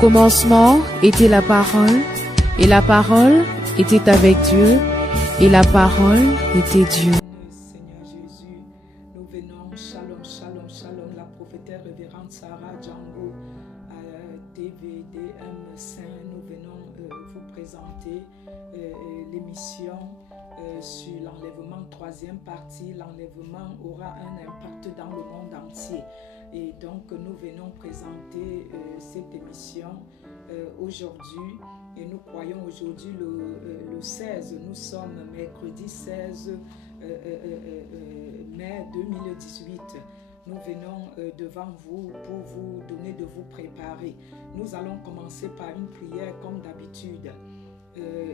commencement était la parole, et la parole était avec Dieu, et la parole était Dieu. Seigneur Jésus, nous venons, shalom, shalom, shalom, la prophétesse révérende Sarah Django, TVDM Saint, nous venons vous présenter l'émission sur l'enlèvement, troisième partie. L'enlèvement aura un impact dans le monde entier. Et donc, nous venons présenter cette émission aujourd'hui. Et nous croyons aujourd'hui le 16, nous sommes mercredi 16 mai 2018. Nous venons devant vous pour vous donner de vous préparer. Nous allons commencer par une prière comme d'habitude.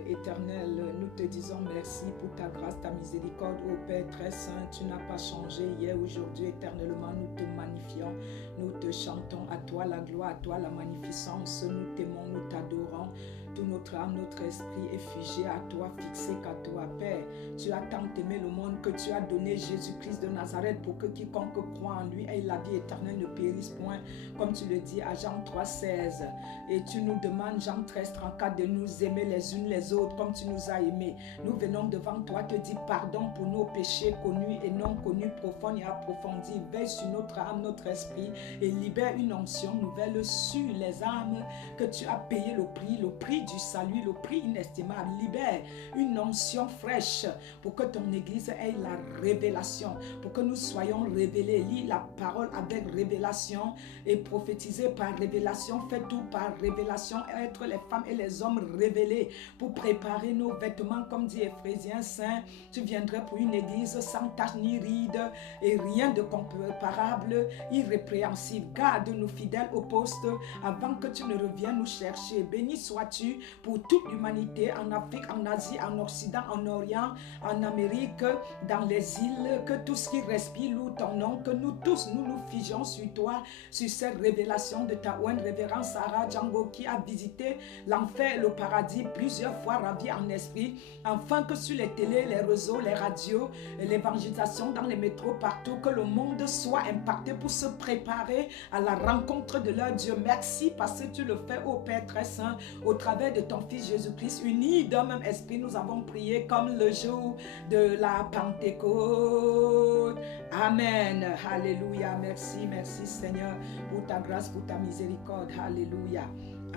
Éternel, nous te disons merci pour ta grâce, ta miséricorde, ô Père très saint. Tu n'as pas changé hier, aujourd'hui, éternellement. Nous te magnifions, nous te chantons. À toi la gloire, à toi la magnificence. Nous t'aimons, nous t'adorons. Tout notre âme, notre esprit est figé à toi, fixé qu'à toi, Père. Tu as tant aimé le monde que tu as donné Jésus-Christ de Nazareth pour que quiconque croit en lui ait la vie éternelle, ne périsse point, comme tu le dis à Jean 3,16. Et tu nous demandes, Jean 13,34, de nous aimer les unes les autres comme tu nous as aimés. Nous venons devant toi te dire pardon pour nos péchés connus et non connus, profonds et approfondis. Veille sur notre âme, notre esprit et libère une onction nouvelle sur les âmes que tu as payé le prix du salut, le prix inestimable. Libère une onction fraîche pour que ton église ait la révélation, pour que nous soyons révélés. Lis la parole avec révélation et prophétiser par révélation. Fais tout par révélation. Être les femmes et les hommes révélés pour préparer nos vêtements, comme dit Éphésiens 5. Tu viendrais pour une église sans tache ni ride et rien de comparable, irrépréhensible. Garde nos fidèles au poste avant que tu ne reviennes nous chercher. Béni sois-tu pour toute l'humanité, en Afrique, en Asie, en Occident, en Orient, en Amérique, dans les îles, que tout ce qui respire loue ton nom, que nous tous, nous figeons sur toi, sur cette révélation de ta ointe révérence Sarah Django qui a visité l'enfer et le paradis plusieurs fois, ravi en esprit, afin que sur les télés, les réseaux, les radios, l'évangélisation dans les métros, partout, que le monde soit impacté pour se préparer à la rencontre de leur Dieu. Merci parce que tu le fais, ô Père très saint, au travers de ton Fils Jésus-Christ, unis d'un même esprit. Nous avons prié comme le jour de la Pentecôte. Amen. Alléluia. Merci, merci Seigneur pour ta grâce, pour ta miséricorde. Alléluia.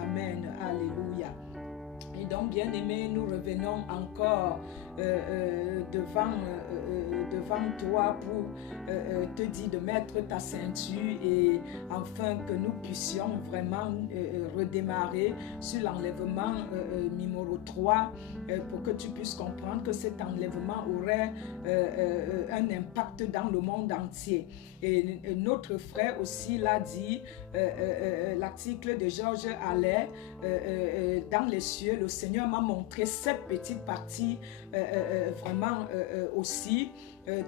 Amen. Alléluia. Et donc, bien-aimés, nous revenons encore devant toi pour te dire de mettre ta ceinture et afin que nous puissions vraiment redémarrer sur l'enlèvement numéro 3 pour que tu puisses comprendre que cet enlèvement aurait un impact dans le monde entier. Et notre frère aussi l'a dit, l'article de George Allais, dans les cieux, le Seigneur m'a montré cette petite partie vraiment aussi,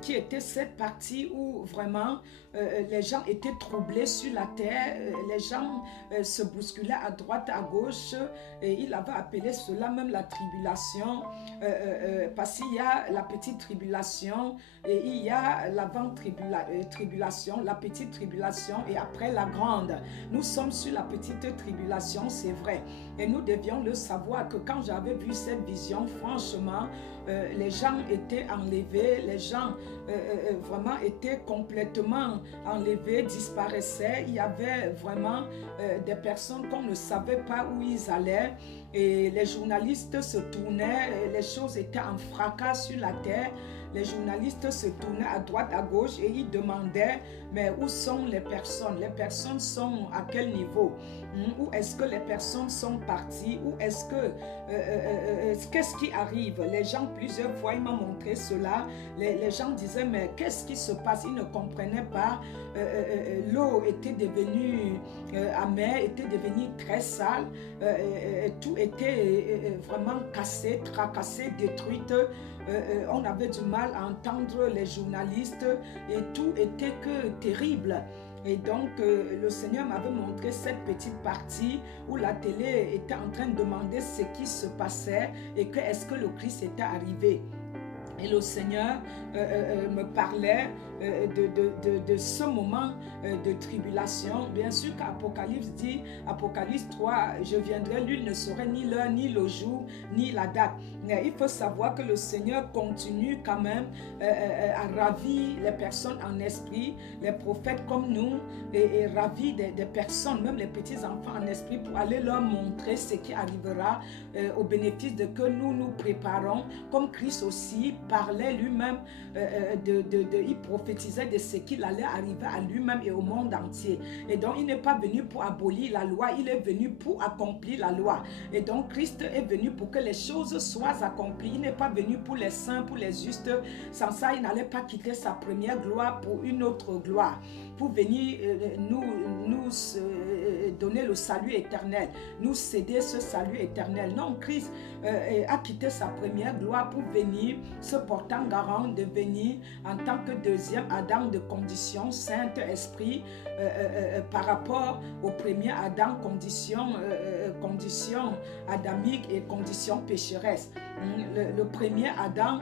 qui était cette partie où vraiment les gens étaient troublés sur la terre, les gens se bousculaient à droite, à gauche, et il avait appelé cela même la tribulation, parce qu'il y a la petite tribulation, et il y a l'avant-tribulation, la petite tribulation, et après la grande. Nous sommes sur la petite tribulation, c'est vrai, et nous devions le savoir que quand j'avais vu cette vision, franchement, les gens étaient enlevés, les gens vraiment étaient complètement enlevés, disparaissaient. Il y avait vraiment des personnes qu'on ne savait pas où ils allaient et les journalistes se tournaient, les choses étaient en fracas sur la terre. Les journalistes se tournaient à droite, à gauche et ils demandaient, mais où sont les personnes? Les personnes sont à quel niveau? Où est-ce que les personnes sont parties? Où est-ce que, qu'est-ce qui arrive? Les gens, plusieurs fois, ils m'ont montré cela. Les gens disaient, mais qu'est-ce qui se passe? Ils ne comprenaient pas. L'eau était devenue amère, était devenue très sale. Tout était vraiment cassé, tracassé, détruite. On avait du mal à entendre les journalistes et tout était que terrible. Et donc, le Seigneur m'avait montré cette petite partie où la télé était en train de demander ce qui se passait et que est-ce que le Christ était arrivé. Et le Seigneur me parlait de ce moment de tribulation. Bien sûr qu'Apocalypse dit, Apocalypse 3, je viendrai, lui ne saurait ni l'heure, ni le jour, ni la date. Mais il faut savoir que le Seigneur continue quand même à ravir les personnes en esprit, les prophètes comme nous, et ravir des personnes, même les petits-enfants en esprit, pour aller leur montrer ce qui arrivera au bénéfice de que nous nous préparons, comme Christ aussi parlait lui-même, il prophétisait de ce qu'il allait arriver à lui-même et au monde entier. Et donc il n'est pas venu pour abolir la loi, il est venu pour accomplir la loi. Et donc Christ est venu pour que les choses soient accomplies. Il n'est pas venu pour les saints, pour les justes. Sans ça, il n'allait pas quitter sa première gloire pour une autre gloire, pour venir nous donner le salut éternel, nous céder ce salut éternel. Non, Christ a quitté sa première gloire pour venir se portant garant de venir en tant que deuxième Adam de condition Saint-Esprit par rapport au premier Adam, condition adamique et condition pécheresse. Le premier Adam,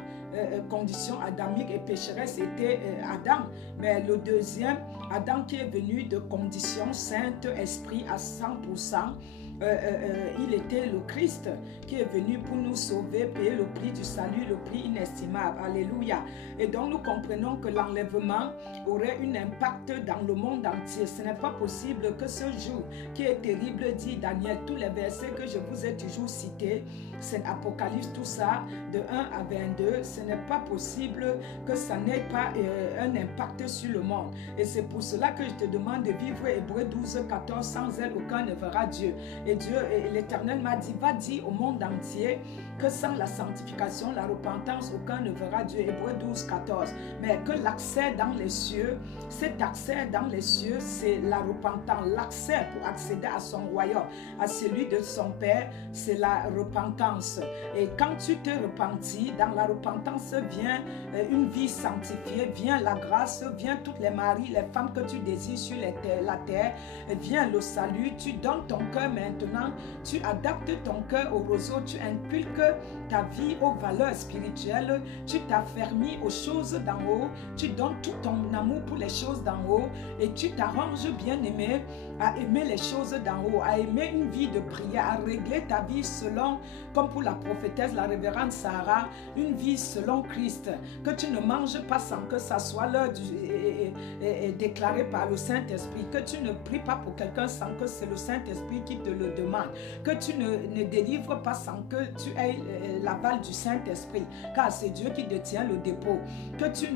condition adamique et pécheresse, était Adam, mais le deuxième Adam qui est venu de condition Saint-Esprit à 100%, il était le Christ qui est venu pour nous sauver, payer le prix du salut, le prix inestimable. Alléluia. Et donc nous comprenons que l'enlèvement aurait un impact dans le monde entier. Ce n'est pas possible que ce jour qui est terrible, dit Daniel, tous les versets que je vous ai toujours cités, c'est Apocalypse, tout ça, de 1 à 22, ce n'est pas possible que ça n'ait pas un impact sur le monde. Et c'est pour cela que je te demande de vivre Hébreux 12, 14, sans elle, aucun ne verra Dieu. Et Dieu, l'Éternel m'a dit, va dire au monde entier que sans la sanctification, la repentance, aucun ne verra Dieu. Hébreux 12, 14. Mais que l'accès dans les cieux, cet accès dans les cieux, c'est la repentance. L'accès pour accéder à son royaume, à celui de son Père, c'est la repentance. Et quand tu te repentis, dans la repentance vient une vie sanctifiée, vient la grâce, vient toutes les maris, les femmes que tu désires sur la terre, vient le salut, tu donnes ton cœur maintenant, tu adaptes ton cœur au roseau, tu inculques ta vie aux valeurs spirituelles, tu t'affermis aux choses d'en haut, tu donnes tout ton amour pour les choses d'en haut et tu t'arranges, bien aimé, à aimer les choses d'en haut, à aimer une vie de prière, à régler ta vie selon, comme pour la prophétesse, la révérende Sarah, une vie selon Christ, que tu ne manges pas sans que ça soit l'heure déclaré par le Saint-Esprit, que tu ne pries pas pour quelqu'un sans que c'est le Saint-Esprit qui te le demande, que tu ne délivres pas sans que tu aies l'aval du Saint-Esprit, car c'est Dieu qui détient le dépôt, que tu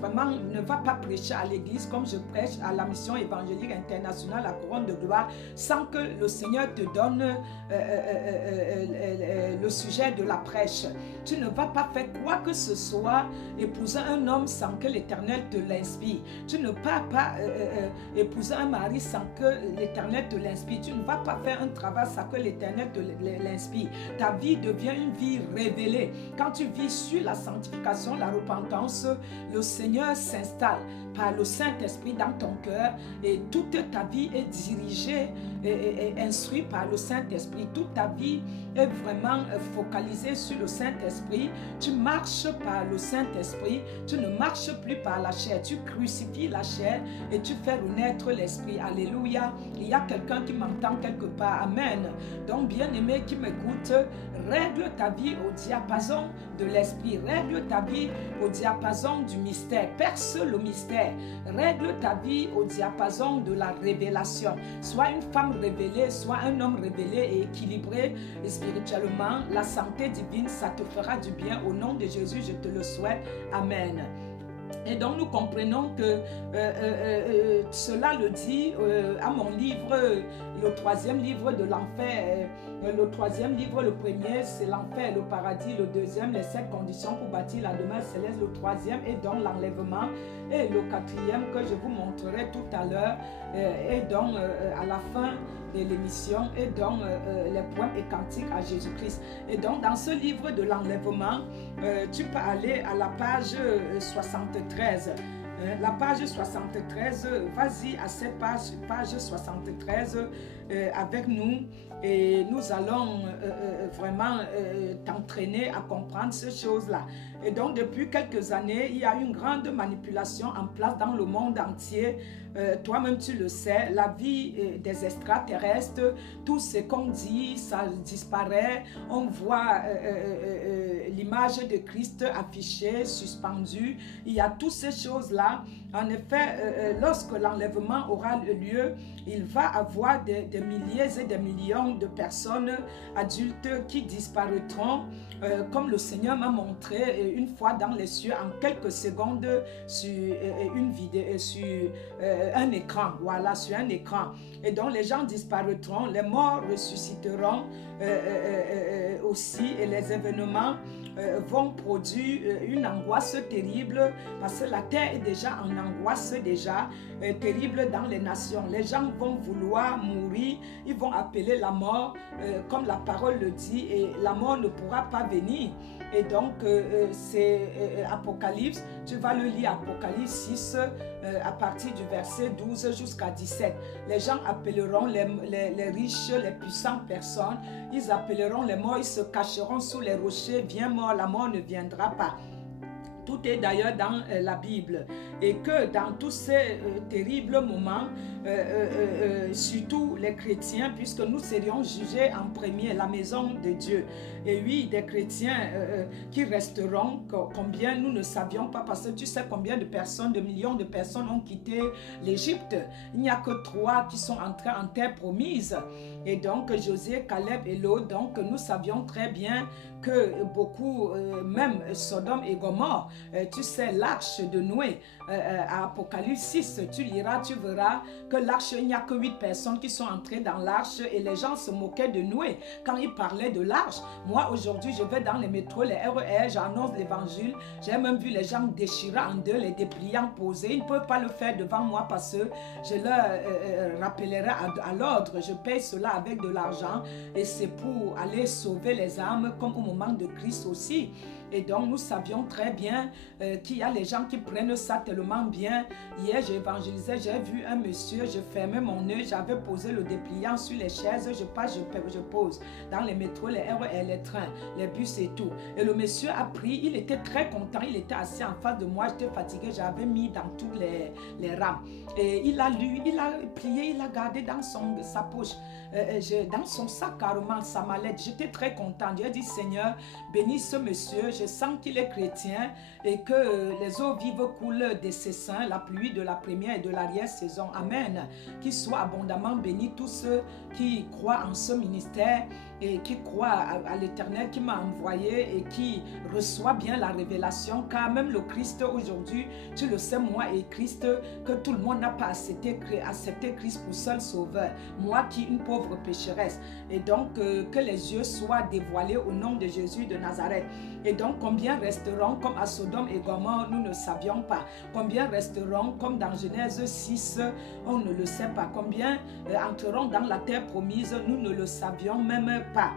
vraiment ne vas pas prêcher à l'église comme je prêche à la mission évangélique internationale, la couronne de gloire, sans que le Seigneur te donne le sujet de la prêche. Tu ne vas pas faire quoi que ce soit, épouser un homme sans que l'Éternel te l'inspire. Tu ne vas pas épouser un mari sans que l'Éternel te l'inspire. Tu ne vas pas faire un travail sans que l'Éternel te l'inspire. Ta vie devient une vie révélée. Quand tu vis sur la sanctification, la repentance, le Seigneur s'installe par le Saint-Esprit dans ton cœur et toute ta vie est dirigée et instruite par le Saint-Esprit. Toute ta vie est vraiment focalisée sur le Saint-Esprit. Tu marches par le Saint-Esprit. Tu ne marches plus par la chair. Tu crucifies la chair et tu fais renaître l'Esprit. Alléluia. Il y a quelqu'un qui m'entend quelque part. Amen. Donc, bien-aimé qui m'écoute, règle ta vie au diapason de l'Esprit. Règle ta vie au diapason du mystère. Perce le mystère. Règle ta vie au diapason de la révélation. Sois une femme révélée, sois un homme révélé et équilibré et spirituellement. La santé divine, ça te fera du bien. Au nom de Jésus, je te le souhaite. Amen. Et donc nous comprenons que cela le dit à mon livre, le troisième livre de l'enfer. Le troisième livre, le premier c'est l'enfer et le paradis, le deuxième les 7 conditions pour bâtir la demeure céleste, le troisième est donc l'enlèvement et le quatrième que je vous montrerai tout à l'heure est donc à la fin de l'émission et donc les poèmes et cantiques à Jésus-Christ. Et donc dans ce livre de l'enlèvement, tu peux aller à la page 73. La page 73, vas-y à cette page 73, avec nous et nous allons vraiment t'entraîner à comprendre ces choses-là. Et donc, depuis quelques années, il y a une grande manipulation en place dans le monde entier. Toi-même, tu le sais, la vie des extraterrestres, tout ce qu'on dit, ça disparaît. On voit l'image de Christ affichée, suspendue. Il y a toutes ces choses-là. En effet, lorsque l'enlèvement aura lieu, il va avoir des milliers et des millions de personnes adultes qui disparaîtront, comme le Seigneur m'a montré une fois dans les cieux, en quelques secondes, sur une vidéo, sur un écran, voilà, sur un écran. Et donc les gens disparaîtront, les morts ressusciteront aussi, et les événements vont produire une angoisse terrible, parce que la terre est déjà en angoisse déjà, terrible dans les nations. Les gens vont vouloir mourir, ils vont appeler la mort, comme la parole le dit, et la mort ne pourra pas venir. Et donc, c'est Apocalypse, tu vas le lire, Apocalypse 6, à partir du verset 12 jusqu'à 17. Les gens appelleront les riches, les puissantes personnes, ils appelleront les morts, ils se cacheront sous les rochers, viens mort, la mort ne viendra pas. Tout est d'ailleurs dans la Bible. Et que dans tous ces terribles moments, surtout les chrétiens, puisque nous serions jugés en premier, la maison de Dieu. Et oui, des chrétiens qui resteront, combien nous ne savions pas, parce que tu sais combien de personnes, de millions de personnes ont quitté l'Égypte. Il n'y a que 3 qui sont entrés en terre promise. Et donc Josué, Caleb et l'autre, donc nous savions très bien que beaucoup, même Sodome et Gomorrhe, tu sais, l'arche de Noé, à Apocalypse 6, tu liras, tu verras que l'arche, il n'y a que 8 personnes qui sont entrées dans l'arche, et les gens se moquaient de Noé quand ils parlaient de l'arche. Moi, aujourd'hui, je vais dans les métros, les RER, j'annonce l'évangile. J'ai même vu les gens déchirer en deux, les dépliants posés. Ils ne peuvent pas le faire devant moi parce que je leur rappellerai à l'ordre. Je paye cela avec de l'argent, et c'est pour aller sauver les âmes, comme au moment de Christ aussi. Et donc nous savions très bien qu'il y a les gens qui prennent ça tellement bien. Hier j'évangélisais, j'ai vu un monsieur, je fermais mon œil, j'avais posé le dépliant sur les chaises, je passe, je pose dans les métros, les RER, les trains, les bus et tout. Et le monsieur a pris, il était très content, il était assis en face de moi, j'étais fatigué, j'avais mis dans tous les rames. Et il a lu, il a plié, il a gardé dans sa poche, dans son sac carrément, sa mallette. J'étais très content. Dieu a dit, Seigneur, bénis ce monsieur, je sens qu'il est chrétien et que les eaux vives coulent de ses seins, la pluie de la première et de l'arrière-saison. Amen. Qu'il soit abondamment béni tous ceux qui croient en ce ministère et qui croient à l'Éternel qui m'a envoyé et qui reçoit bien la révélation, car même le Christ aujourd'hui, tu le sais, moi et Christ, que tout le monde n'a pas accepté Christ pour seul sauveur, moi qui une pauvre pécheresse. Et donc que les yeux soient dévoilés au nom de Jésus de Nazareth. Et donc combien resteront comme à Sodome et Gomorrhe, nous ne savions pas. Combien resteront comme dans Genèse 6, on ne le sait pas. Combien entreront dans la terre promise, nous ne le savions même pas.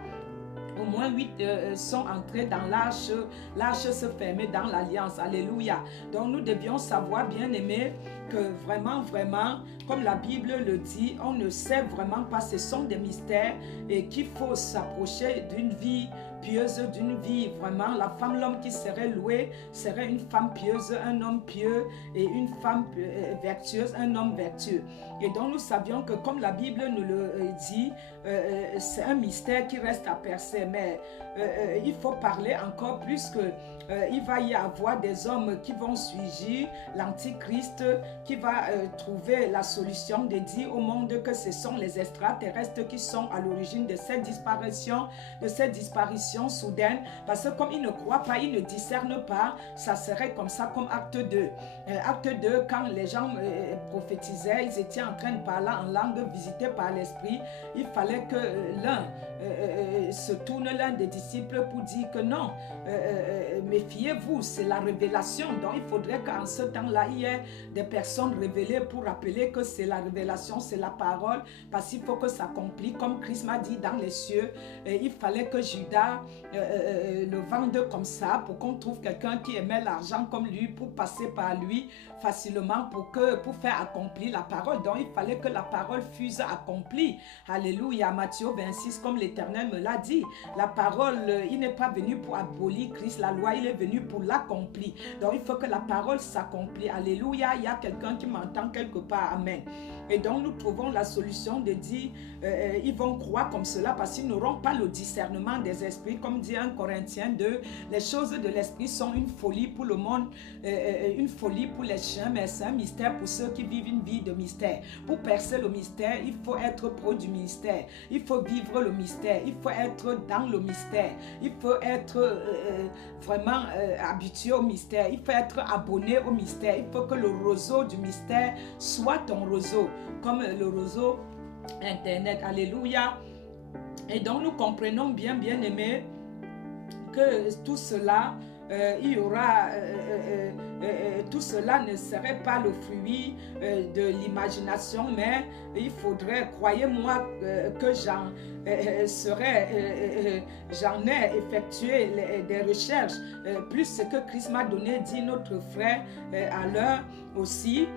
Au moins 8 sont entrés dans l'arche. L'arche se fermait dans l'alliance. Alléluia. Donc nous devions savoir, bien aimés, que vraiment, comme la Bible le dit, on ne sait vraiment pas. Ce sont des mystères et qu'il faut s'approcher d'une vie pieuse, d'une vie vraiment. La femme, l'homme qui serait loué serait une femme pieuse, un homme pieux, et une femme vertueuse, un homme vertueux. Et donc nous savions que comme la Bible nous le dit, c'est un mystère qui reste à percer, mais il faut parler encore plus que il va y avoir des hommes qui vont suivre l'antichrist, qui va trouver la solution de dire au monde que ce sont les extraterrestres qui sont à l'origine de cette disparition soudaine, parce que comme ils ne croient pas, ils ne discernent pas, ça serait comme ça comme acte 2. Acte 2, quand les gens prophétisaient, ils étaient en train de parler en langue visitée par l'esprit, il fallait que l'un se tourne l'un des disciples pour dire que non, méfiez-vous, c'est la révélation. Donc il faudrait qu'en ce temps-là, il y ait des personnes révélées pour rappeler que c'est la révélation, c'est la parole, parce qu'il faut que ça s'accomplisse comme Christ m'a dit dans les cieux. Il fallait que Judas le vende comme ça pour qu'on trouve quelqu'un qui aimait l'argent comme lui, pour passer par lui facilement pour faire accomplir la parole. Donc il fallait que la parole fût accomplie. Alléluia. Matthieu 26, comme l'Éternel me l'a dit, la parole, il n'est pas venu pour abolir Christ, la loi, il est venu pour l'accomplir. Donc il faut que la parole s'accomplit. Alléluia. Il y a quelqu'un qui m'entend quelque part. Amen. Et donc nous trouvons la solution de dire ils vont croire comme cela parce qu'ils n'auront pas le discernement des esprits, comme dit 1 Corinthiens 2. Les choses de l'esprit sont une folie pour le monde, une folie pour les chiens, mais c'est un mystère pour ceux qui vivent une vie de mystère. Pour percer le mystère, il faut être pro du mystère, il faut vivre le mystère, il faut être dans le mystère, il faut être vraiment habitué au mystère, il faut être abonné au mystère, il faut que le roseau du mystère soit ton roseau, comme le roseau Internet. Alléluia. Et donc nous comprenons bien aimés que tout cela il y aura tout cela ne serait pas le fruit de l'imagination, mais il faudrait, croyez-moi, que j'en ai effectué des recherches, plus ce que Christ m'a donné, dit notre frère à l'heure aussi.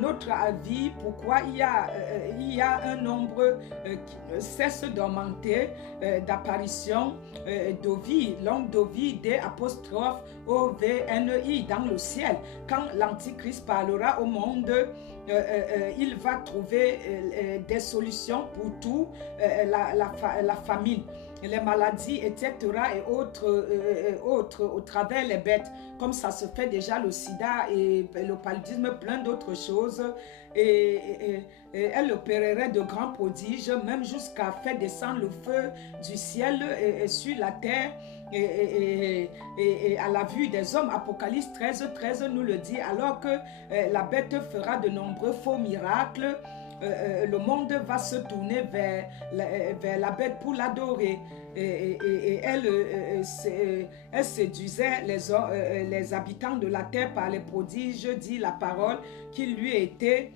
Notre avis, pourquoi il y a un nombre qui ne cesse d'augmenter d'apparitions d'Ovid, langue d'Ovid, D apostrophe O-V-N-I dans le ciel. Quand l'Antichrist parlera au monde, il va trouver des solutions pour tout, la famine, les maladies, etc. et autres au travers les bêtes, comme ça se fait déjà le sida et le paludisme, plein d'autres choses. Et elle opérerait de grands prodiges, même jusqu'à faire descendre le feu du ciel sur la terre et à la vue des hommes. Apocalypse 13 nous le dit, alors que la bête fera de nombreux faux miracles. Le monde va se tourner vers la bête pour l'adorer. Et elle séduisait les habitants de la terre par les prodiges, dit la parole, qui lui était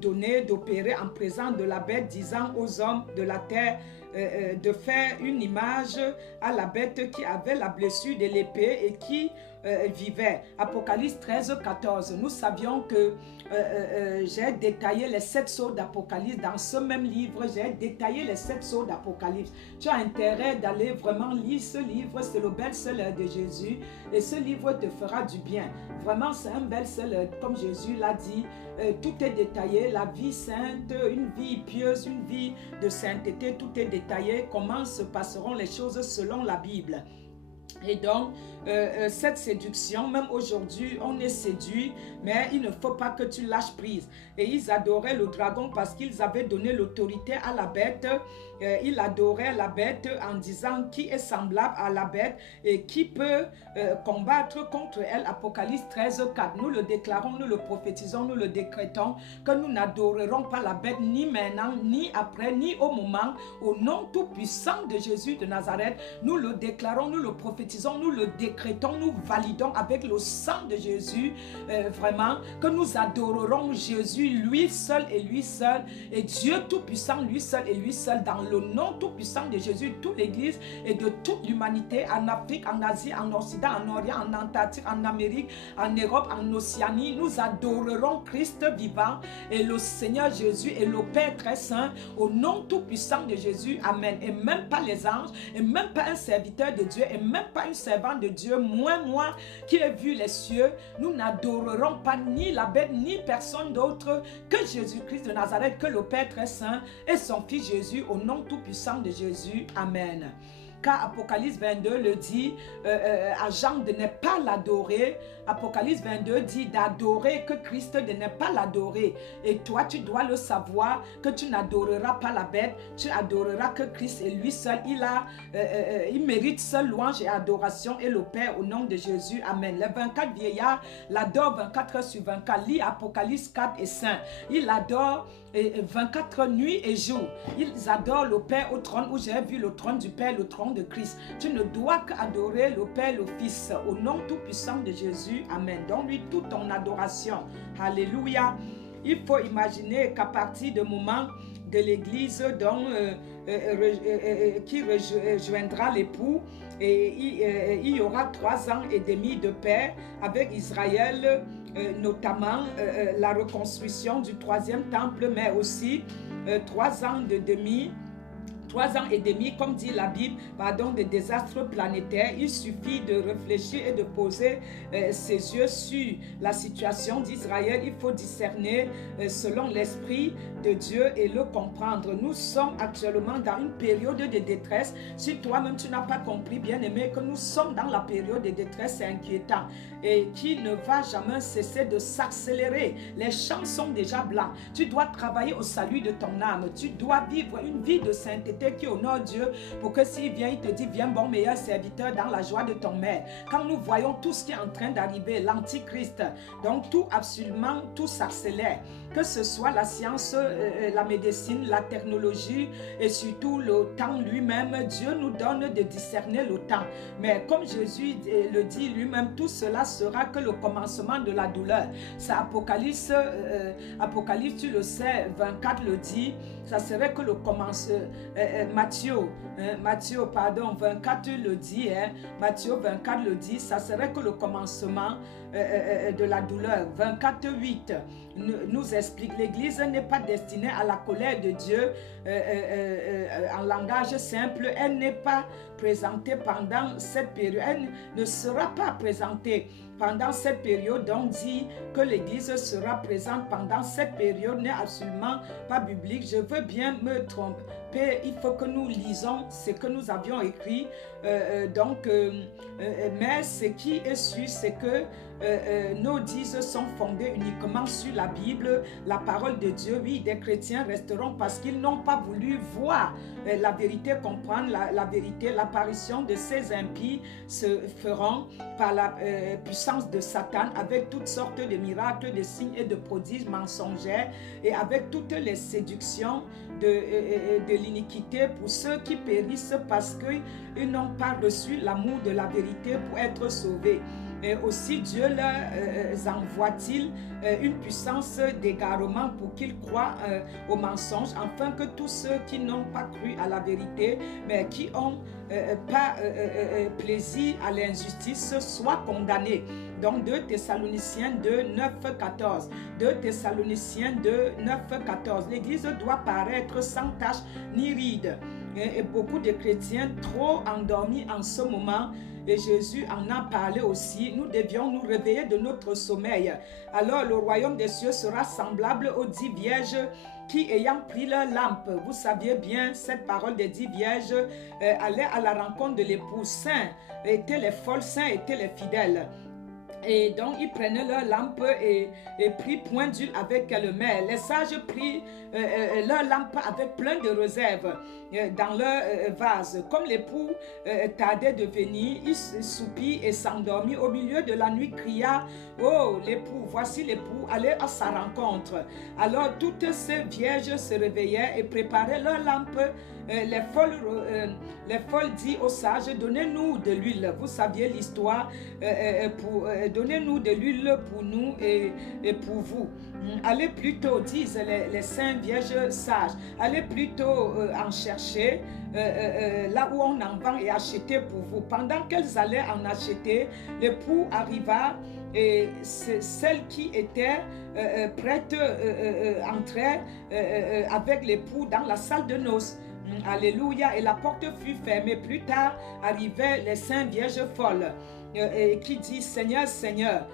donnée d'opérer en présence de la bête, disant aux hommes de la terre de faire une image à la bête qui avait la blessure de l'épée et qui vivait. Apocalypse 13-14. Nous savions que j'ai détaillé les 7 sceaux d'Apocalypse. Dans ce même livre, j'ai détaillé les 7 sceaux d'Apocalypse. Tu as intérêt d'aller vraiment lire ce livre. C'est le best-seller de Jésus. Et ce livre te fera du bien. Vraiment, c'est un best-seller. Comme Jésus l'a dit, tout est détaillé. La vie sainte, une vie pieuse, une vie de sainteté, tout est détaillé. Comment se passeront les choses selon la Bible. Et donc, cette séduction, même aujourd'hui, on est séduit, mais il ne faut pas que tu lâches prise. Et ils adoraient le dragon parce qu'ils avaient donné l'autorité à la bête. Ils adoraient la bête en disant qui est semblable à la bête et qui peut combattre contre elle. Apocalypse 13:4. Nous le déclarons, nous le prophétisons, nous le décrétons, que nous n'adorerons pas la bête ni maintenant, ni après, ni au moment. Au nom tout puissant de Jésus de Nazareth, nous le déclarons, nous le prophétisons, nous le décrétons, nous validons avec le sang de Jésus, vraiment, que nous adorerons Jésus, lui seul et lui seul, et Dieu tout-puissant, lui seul et lui seul, dans le nom tout-puissant de Jésus, toute l'Église et de toute l'humanité, en Afrique, en Asie, en Occident, en Orient, en Antarctique, en Amérique, en Europe, en Océanie, nous adorerons Christ vivant et le Seigneur Jésus et le Père très saint, au nom tout-puissant de Jésus, amen. Et même pas les anges, et même pas un serviteur de Dieu, et même pas une servante de Dieu, moi qui ai vu les cieux, nous n'adorerons pas ni la bête, ni personne d'autre que Jésus-Christ de Nazareth, que le Père très saint et son Fils Jésus, au nom tout-puissant de Jésus, amen. Car Apocalypse 22 le dit à Jean de ne pas l'adorer. Apocalypse 22 dit d'adorer, que Christ de ne pas l'adorer. Et toi, tu dois le savoir, que tu n'adoreras pas la bête, tu adoreras que Christ et lui seul. Il mérite seule louange et adoration et le Père au nom de Jésus. Amen. Les 24 vieillards l'adorent 24 heures sur 24. Lis Apocalypse 4 et 5. Ils l'adorent 24 nuits et jours. Ils adorent le Père au trône où j'ai vu le trône du Père, le trône de Christ. Tu ne dois qu'adorer le Père, le Fils, au nom tout puissant de Jésus. Amen. Donne-lui toute ton adoration. Alléluia. Il faut imaginer qu'à partir du moment de l'église qui rejoindra l'époux, et il y aura 3 ans et demi de paix avec Israël, notamment la reconstruction du 3e temple, mais aussi 3 ans et demi, comme dit la Bible, pardon, de désastres planétaires. Il suffit de réfléchir et de poser ses yeux sur la situation d'Israël. Il faut discerner selon l'Esprit de Dieu et le comprendre. Nous sommes actuellement dans une période de détresse. Si toi-même tu n'as pas compris, bien-aimé, que nous sommes dans la période de détresse, c'est inquiétant et qui ne va jamais cesser de s'accélérer. Les champs sont déjà blancs. Tu dois travailler au salut de ton âme. Tu dois vivre une vie de sainteté qui honore Dieu, pour que s'il vient, il te dit, viens bon meilleur serviteur dans la joie de ton maître. Quand nous voyons tout ce qui est en train d'arriver, l'antichrist, donc tout, absolument tout s'accélère, que ce soit la science, la médecine, la technologie et surtout le temps lui-même. Dieu nous donne de discerner le temps, mais comme Jésus le dit lui-même, tout cela sera que le commencement de la douleur. C'est Apocalypse, Apocalypse, tu le sais, 24 le dit, ça serait que le commencement, Matthieu, pardon, 24 le dit, Matthieu 24 le dit, ça serait que le commencement de la douleur. 24:8 nous explique, l'église n'est pas destinée à la colère de Dieu, en langage simple, elle n'est pas présentée pendant cette période, elle ne sera pas présentée pendant cette période. Donc dit que l'église sera présente pendant cette période n'est absolument pas biblique. Je veux bien me tromper, il faut que nous lisons ce que nous avions écrit, mais ce qui est sûr, c'est que nos dires sont fondés uniquement sur la Bible, la parole de Dieu. Oui, des chrétiens resteront parce qu'ils n'ont pas voulu voir la vérité, comprendre la vérité. L'apparition de ces impies se feront par la puissance de Satan, avec toutes sortes de miracles, de signes et de prodiges mensongers, et avec toutes les séductions de l'iniquité pour ceux qui périssent parce qu'ils n'ont pas reçu l'amour de la vérité pour être sauvés. Et aussi Dieu leur envoie-t-il une puissance d'égarement pour qu'ils croient aux mensonges, afin que tous ceux qui n'ont pas cru à la vérité, mais qui ont pas plaisir à l'injustice, soient condamnés. Donc 2 Thessaloniciens 2, 9, 14. 2 Thessaloniciens 2, 9, 14. L'église doit paraître sans tache ni ride. Et beaucoup de chrétiens trop endormis en ce moment, et Jésus en a parlé aussi, nous devions nous réveiller de notre sommeil. Alors le royaume des cieux sera semblable aux 10 vierges qui, ayant pris leur lampe, vous saviez bien, cette parole des 10 vierges allaient à la rencontre de l'époux. Saints étaient les folles, saints étaient les fidèles. Et donc, ils prenaient leur lampe et prirent point d'huile avec elle. Les sages prirent leur lampe avec plein de réserves dans leur vase. Comme l'époux tardait de venir, il soupit et s'endormit. Au milieu de la nuit, cria, « Oh, l'époux, voici l'époux, allez à sa rencontre. » Alors, toutes ces vierges se réveillaient et préparaient leur lampe. Les folles disent aux sages, donnez-nous de l'huile. Vous saviez l'histoire, donnez-nous de l'huile pour nous et pour vous. Allez plutôt, disent les saints vierges sages, allez plutôt en chercher là où on en vend et acheter pour vous. Pendant qu'elles allaient en acheter, l'époux arriva et celle qui était prête entrait avec l'époux dans la salle de noces. Alléluia. Et la porte fut fermée. Plus tard arrivaient les saintes vierges folles qui dit, Seigneur, Seigneur,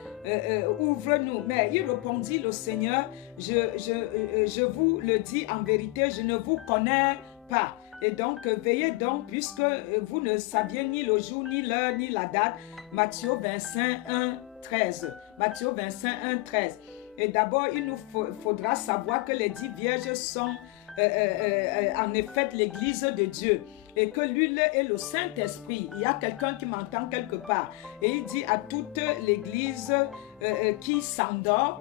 ouvre-nous. Mais il répondit, le Seigneur, je vous le dis en vérité, je ne vous connais pas. Et donc, veillez donc, puisque vous ne saviez ni le jour, ni l'heure, ni la date. Matthieu 25, 1, 13. Matthieu 25, 1, 13. Et d'abord, il nous faudra savoir que les 10 vierges sont en effet l'église de Dieu, et que l'huile est le Saint-Esprit. Il y a quelqu'un qui m'entend quelque part, et il dit à toute l'église qui s'endort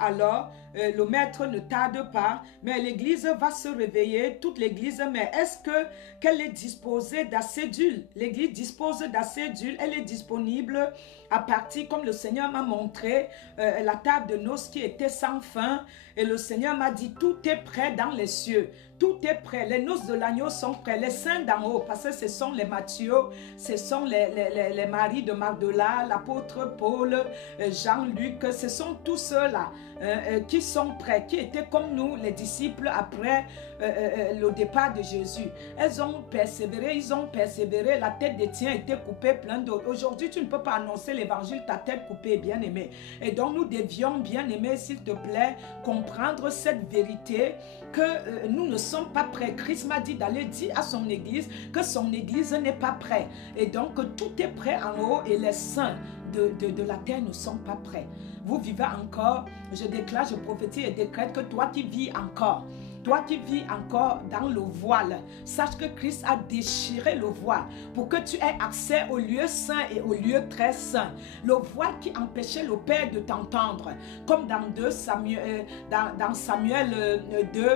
alors le maître ne tarde pas, mais l'église va se réveiller, toute l'église, mais est-ce qu'elle est disposée d'assez d'huile? L'église dispose d'assez d'huile, elle est disponible à partir, comme le Seigneur m'a montré, la table de noces qui était sans fin, et le Seigneur m'a dit, tout est prêt dans les cieux. Tout est prêt. Les noces de l'agneau sont prêts. Les saints d'en haut, parce que ce sont les Matthieu, ce sont les maris de Magdala, l'apôtre Paul, Jean-Luc, ce sont tous ceux-là qui sont prêts, qui étaient comme nous, les disciples, après le départ de Jésus. Elles ont persévéré, ils ont persévéré. La tête des tiens était coupée, plein d'eau. Aujourd'hui, tu ne peux pas annoncer l'évangile, ta tête coupée, bien-aimé. Et donc, nous devions, bien-aimé, s'il te plaît, comprendre cette vérité que nous ne sommes pas prêts. Christ m'a dit d'aller dire à son église que son église n'est pas prête. Et donc, tout est prêt en haut et les saints de la terre ne sont pas prêts. Vous vivez encore, je déclare, je prophétise et décrète que toi qui vis encore, toi qui vis encore dans le voile, sache que Christ a déchiré le voile pour que tu aies accès au lieu saint et au lieu très saint. Le voile qui empêchait le Père de t'entendre, comme dans Samuel 2,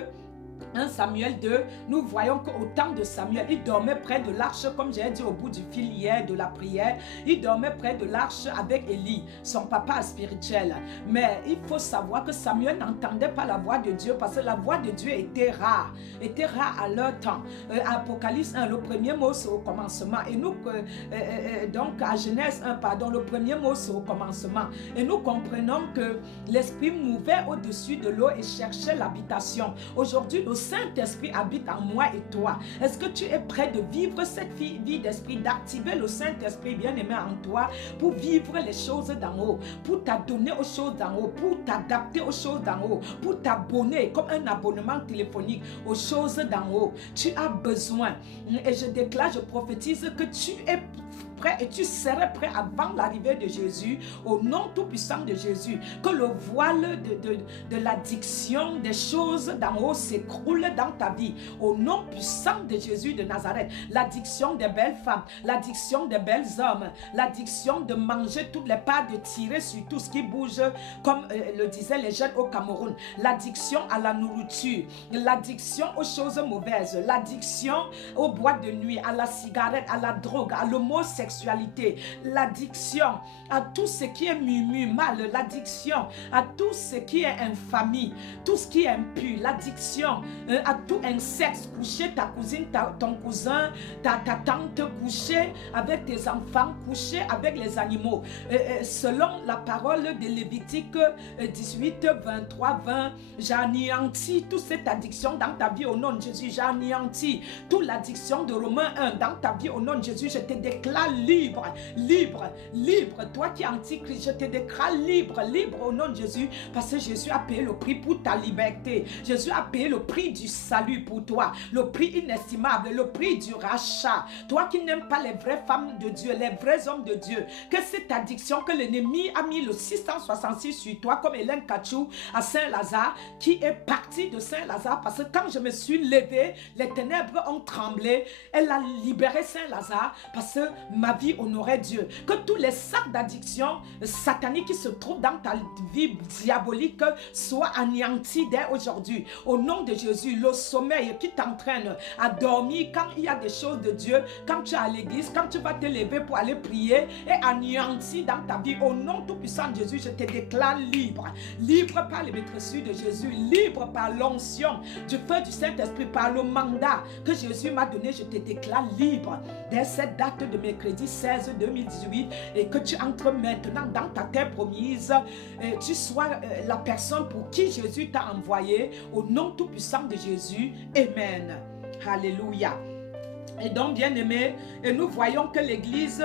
1 Samuel 2, nous voyons qu'au temps de Samuel, il dormait près de l'arche, comme j'ai dit au bout du fil hier de la prière, il dormait près de l'arche avec Élie, son papa spirituel. Mais il faut savoir que Samuel n'entendait pas la voix de Dieu parce que la voix de Dieu était rare à leur temps. Apocalypse 1, le premier mot c'est au commencement. Et nous, donc à Genèse 1, pardon, le premier mot c'est au commencement. Et nous comprenons que l'Esprit mouvait au-dessus de l'eau et cherchait l'habitation. Aujourd'hui, le Saint-Esprit habite en moi et toi. Est-ce que tu es prêt de vivre cette vie d'esprit, d'activer le Saint-Esprit bien-aimé en toi pour vivre les choses d'en haut, pour t'adonner aux choses d'en haut, pour t'adapter aux choses d'en haut, pour t'abonner comme un abonnement téléphonique aux choses d'en haut? Tu as besoin, et je déclare, je prophétise que tu es prêt et tu serais prêt avant l'arrivée de Jésus, au nom tout-puissant de Jésus, que le voile de l'addiction des choses d'en haut s'écroule dans ta vie, au nom puissant de Jésus de Nazareth. L'addiction des belles femmes, l'addiction des belles hommes, l'addiction de manger toutes les parts, de tirer sur tout ce qui bouge, comme le disaient les jeunes au Cameroun, l'addiction à la nourriture, l'addiction aux choses mauvaises, l'addiction aux boîtes de nuit, à la cigarette, à la drogue, à l'homosexualité, l'addiction à tout ce qui est murmure, mal, l'addiction à tout ce qui est infamie, tout ce qui est impur, l'addiction à tout inceste, coucher ta cousine, ton cousin, ta tante, coucher avec tes enfants, coucher avec les animaux. Selon la parole de Lévitique 18, 23, 20, j'anéantis toute cette addiction dans ta vie au nom de Jésus. J'anéantis toute l'addiction de Romains 1 dans ta vie au nom de Jésus. Je te déclare libre, libre, libre. Toi qui es antichrist, je te déclare libre, libre au nom de Jésus, parce que Jésus a payé le prix pour ta liberté. Jésus a payé le prix du salut pour toi, le prix inestimable, le prix du rachat. Toi qui n'aimes pas les vraies femmes de Dieu, les vrais hommes de Dieu, que cette addiction que l'ennemi a mis le 666 sur toi, comme Hélène Kachou à Saint-Lazare, qui est partie de Saint-Lazare, parce que quand je me suis levée, les ténèbres ont tremblé. Elle a libéré Saint-Lazare parce que ma vie honorait Dieu. Que tous les sacs d'addiction sataniques qui se trouvent dans ta vie diabolique soient anéantis dès aujourd'hui. Au nom de Jésus, le sommeil qui t'entraîne à dormir quand il y a des choses de Dieu, quand tu es à l'église, quand tu vas te lever pour aller prier, est anéanti dans ta vie. Au nom tout-puissant de Jésus, je te déclare libre. Libre par les maîtresses de Jésus, libre par l'onction du feu du Saint-Esprit, par le mandat que Jésus m'a donné. Je te déclare libre dès cette date de mercredi 16 2018, et que tu entres maintenant dans ta terre promise, et tu sois la personne pour qui Jésus t'a envoyé, au nom tout-puissant de Jésus. Amen. Alléluia. Et donc, bien aimé, nous voyons que l'église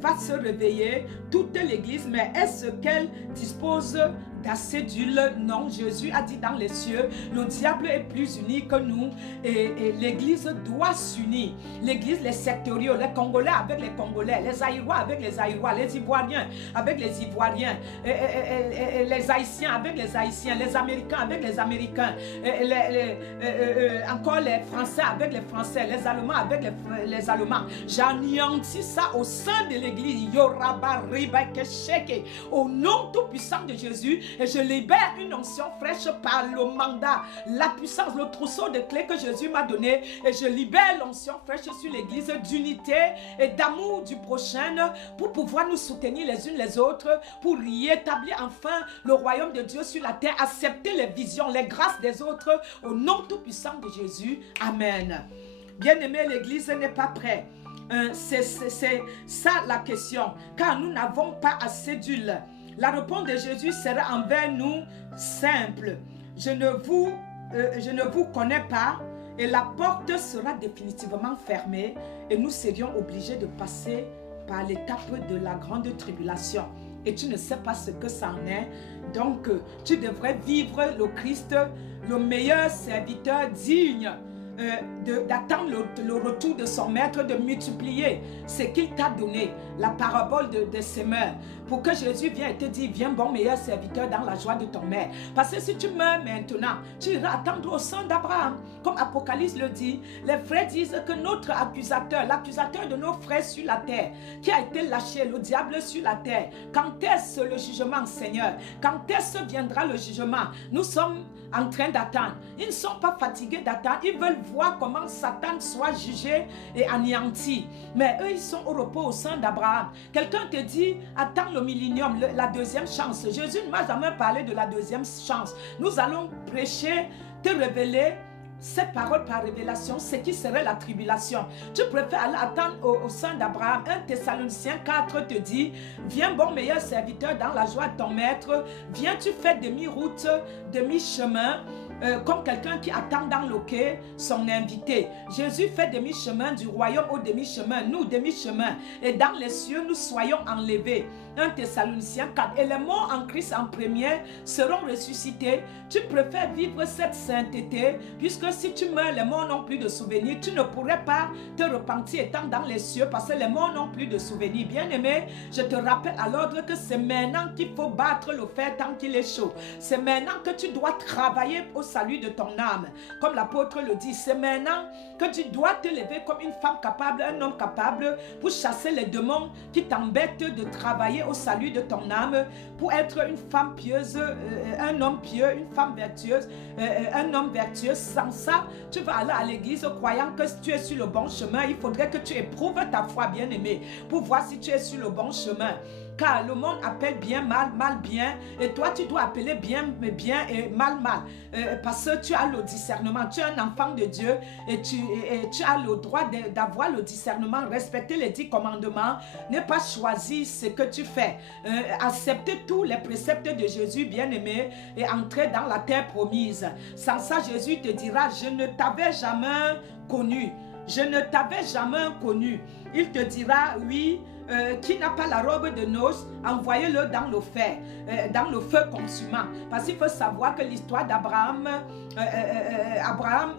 va se réveiller, toute l'église, mais est-ce qu'elle dispose d'assez d'huile? Non, Jésus a dit dans les cieux, le diable est plus uni que nous, et l'église doit s'unir. L'église, les sectoriaux, les Congolais avec les Congolais, les Haïrois avec les Haïrois, les Ivoiriens avec les Ivoiriens, les Haïtiens avec les Haïtiens, les Américains avec les Américains, encore les Français avec les Français, les Allemands avec les Allemands. J'anéantis ça au sein de l'église. Au nom tout puissant de Jésus, Et je libère une onction fraîche par le mandat, la puissance, le trousseau de clés que Jésus m'a donné. Et je libère l'onction fraîche sur l'église d'unité et d'amour du prochain pour pouvoir nous soutenir les unes les autres, pour rétablir enfin le royaume de Dieu sur la terre, accepter les visions, les grâces des autres au nom tout-puissant de Jésus. Amen. Bien-aimé, l'église n'est pas prête. C'est ça la question, car nous n'avons pas assez d'huile. La réponse de Jésus sera envers nous simple. Je ne vous connais pas, et la porte sera définitivement fermée et nous serions obligés de passer par l'étape de la grande tribulation. Et tu ne sais pas ce que ça en est. Donc, tu devrais vivre le Christ, le meilleur serviteur digne d'attendre le retour de son maître, de multiplier ce qu'il t'a donné, la parabole de semeur, pour que Jésus vienne et te dise, viens bon meilleur serviteur dans la joie de ton maître. Parce que si tu meurs maintenant, tu iras attendre au sein d'Abraham. Comme Apocalypse le dit, les frères disent que notre accusateur, l'accusateur de nos frères sur la terre, qui a été lâché, le diable sur la terre, quand est-ce le jugement, Seigneur? Quand est-ce viendra le jugement? Nous sommes en train d'attendre. Ils ne sont pas fatigués d'attendre. Ils veulent voir comment Satan soit jugé et anéanti. Mais eux, ils sont au repos au sein d'Abraham. Quelqu'un te dit, attends le millénium, la deuxième chance. Jésus ne m'a jamais parlé de la deuxième chance. Nous allons prêcher, te révéler cette parole par révélation, ce qui serait la tribulation. Tu préfères aller attendre au sein d'Abraham. 1 Thessaloniciens 4 te dit, viens bon meilleur serviteur dans la joie de ton maître. Viens, tu fais demi-route, demi-chemin, comme quelqu'un qui attend dans le quai son invité. Jésus fait demi-chemin du royaume au demi-chemin, nous demi-chemin. Et dans les cieux, nous soyons enlevés. 1 Thessaloniciens 4. Et les morts en Christ en premier seront ressuscités. Tu préfères vivre cette sainteté, puisque si tu meurs, les morts n'ont plus de souvenirs. Tu ne pourrais pas te repentir étant dans les cieux, parce que les morts n'ont plus de souvenirs. Bien-aimé, je te rappelle à l'ordre que c'est maintenant qu'il faut battre le fer tant qu'il est chaud. C'est maintenant que tu dois travailler au salut de ton âme. Comme l'apôtre le dit, c'est maintenant que tu dois te lever comme une femme capable, un homme capable, pour chasser les démons qui t'embêtent, de travailler au salut de ton âme, pour être une femme pieuse, un homme pieux, une femme vertueuse, un homme vertueux. Sans ça, tu vas aller à l'église croyant que tu es sur le bon chemin. Il faudrait que tu éprouves ta foi, bien-aimé, pour voir si tu es sur le bon chemin. Car le monde appelle bien mal, mal bien, et toi tu dois appeler bien, bien et mal, mal. Parce que tu as le discernement, tu es un enfant de Dieu et tu as le droit d'avoir le discernement, respecter les 10 commandements, ne pas choisir ce que tu fais, accepter tous les préceptes de Jésus, bien-aimé, et entrer dans la terre promise. Sans ça, Jésus te dira, je ne t'avais jamais connu. Je ne t'avais jamais connu. Il te dira, oui, qui n'a pas la robe de noces, envoyez-le dans le feu consumant. Parce qu'il faut savoir que l'histoire d'Abraham,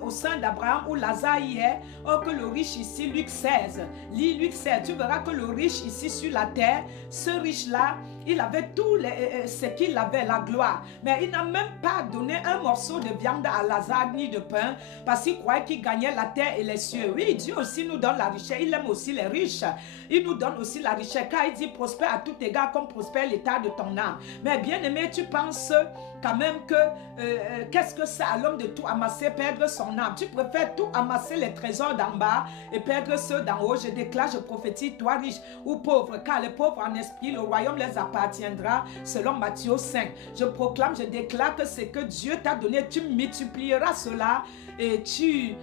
au sein d'Abraham, où Lazare y est, que le riche ici, Luc 16, lis Luc 16, tu verras que le riche ici sur la terre, ce riche-là, il avait tout ce qu'il avait, la gloire. Mais il n'a même pas donné un morceau de viande à Lazare, ni de pain, parce qu'il croyait qu'il gagnait la terre et les cieux. Oui, Dieu aussi nous donne la richesse, il aime aussi les riches. Il nous donne aussi la richesse, car il dit prospère à tout égard comme prospère l'état de ton âme. Mais bien aimé, tu penses quand même que qu'est-ce que c'est à l'homme de tout amasser, perdre son âme? Tu préfères tout amasser, les trésors d'en bas, et perdre ceux d'en haut. Je déclare, je prophétise, toi riche ou pauvre, car les pauvres en esprit, le royaume les appartiendra, selon Matthieu 5. Je proclame, je déclare que c'est que Dieu t'a donné, tu multiplieras cela, et tu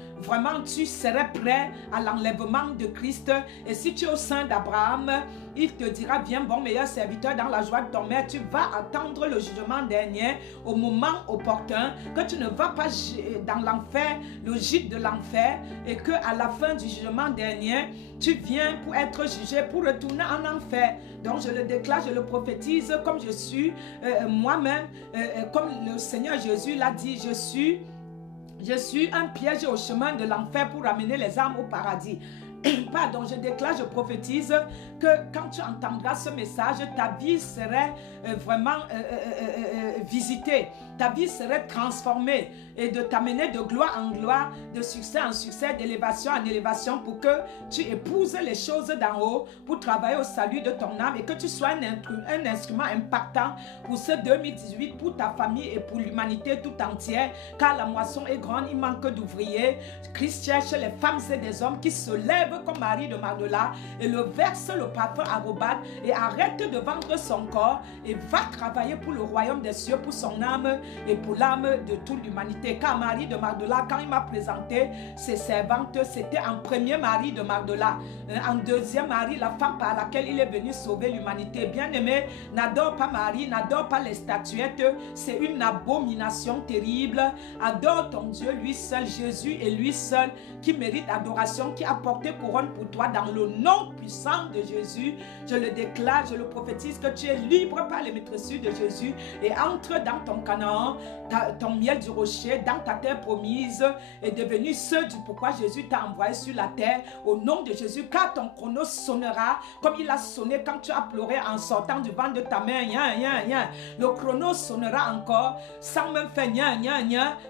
serais prêt à l'enlèvement de Christ. Et si tu es au sein d'Abraham, il te dira, viens bon meilleur serviteur dans la joie de ton maître. Tu vas attendre le jugement dernier au moment opportun, que tu ne vas pas dans l'enfer, le gîte de l'enfer, et que à la fin du jugement dernier, tu viens pour être jugé, pour retourner en enfer. Donc je le déclare, je le prophétise comme je suis moi-même, comme le Seigneur Jésus l'a dit, je suis un piège au chemin de l'enfer pour amener les âmes au paradis. Pardon, je déclare, je prophétise que quand tu entendras ce message, ta vie serait vraiment visitée, ta vie serait transformée. et de t'amener de gloire en gloire, de succès en succès, d'élévation en élévation, pour que tu épouses les choses d'en haut, pour travailler au salut de ton âme et que tu sois un instrument impactant pour ce 2018, pour ta famille et pour l'humanité tout entière, car la moisson est grande, il manque d'ouvriers. Christ cherche les femmes et des hommes qui se lèvent comme Marie de Magdala et le verse le parfum arobate et arrête de vendre son corps et va travailler pour le royaume des cieux, pour son âme et pour l'âme de toute l'humanité. Car Marie de Magdala, quand il m'a présenté ses servantes, c'était en premier Marie de Magdala, en deuxième Marie, la femme par laquelle il est venu sauver l'humanité. Bien-aimé, n'adore pas Marie, n'adore pas les statuettes, c'est une abomination terrible. Adore ton Dieu, lui seul, Jésus et lui seul, qui mérite adoration, qui a porté couronne pour toi dans le nom puissant de Jésus. Je le déclare, je le prophétise que tu es libre par les maîtresses de Jésus et entre dans ton Canaan, ton miel du rocher, dans ta terre promise, est devenu ce du pourquoi Jésus t'a envoyé sur la terre au nom de Jésus, car ton chrono sonnera comme il a sonné quand tu as pleuré en sortant du ventre de ta mère. Le chrono sonnera encore sans même faire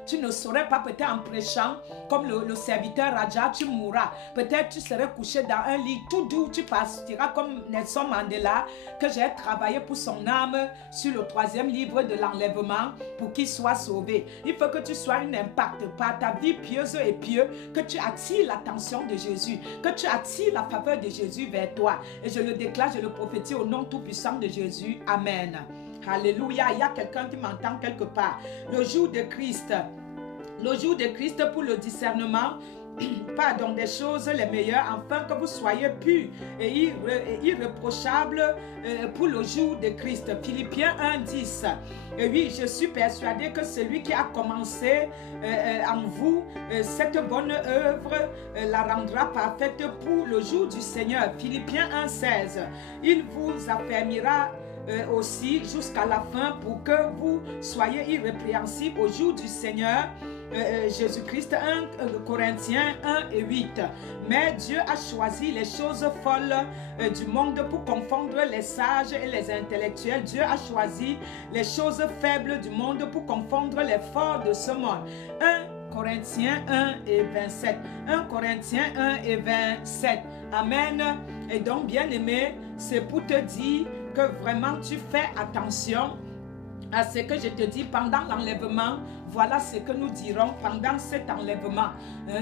tu ne saurais pas, peut-être en prêchant comme le serviteur Raja, tu mourras. Peut-être tu serais couché dans un lit tout doux, tu partiras comme Nelson Mandela, que j'ai travaillé pour son âme sur le 3e livre de l'enlèvement pour qu'il soit sauvé. Il faut que tu sois un impact par ta vie pieuse et pieux, que tu attires l'attention de Jésus, que tu attires la faveur de Jésus vers toi. Et je le déclare, je le prophétise au nom tout puissant de Jésus. Amen. Alléluia. Il y a quelqu'un qui m'entend quelque part. Le jour de Christ pour le discernement, pardon, des choses les meilleures, afin que vous soyez purs et irréprochables pour le jour de Christ. Philippiens 1:10. Et oui, je suis persuadé que celui qui a commencé en vous cette bonne œuvre la rendra parfaite pour le jour du Seigneur. Philippiens 1:16. Il vous affermira aussi jusqu'à la fin pour que vous soyez irrépréhensibles au jour du Seigneur. Jésus-Christ, 1 Corinthiens 1:8. Mais Dieu a choisi les choses folles du monde pour confondre les sages et les intellectuels. Dieu a choisi les choses faibles du monde pour confondre les forts de ce monde. 1 Corinthiens 1:27. 1 Corinthiens 1:27. Amen. Et donc, bien-aimé, c'est pour te dire que vraiment tu fais attention à ce que je te dis pendant l'enlèvement. Voilà ce que nous dirons pendant cet enlèvement.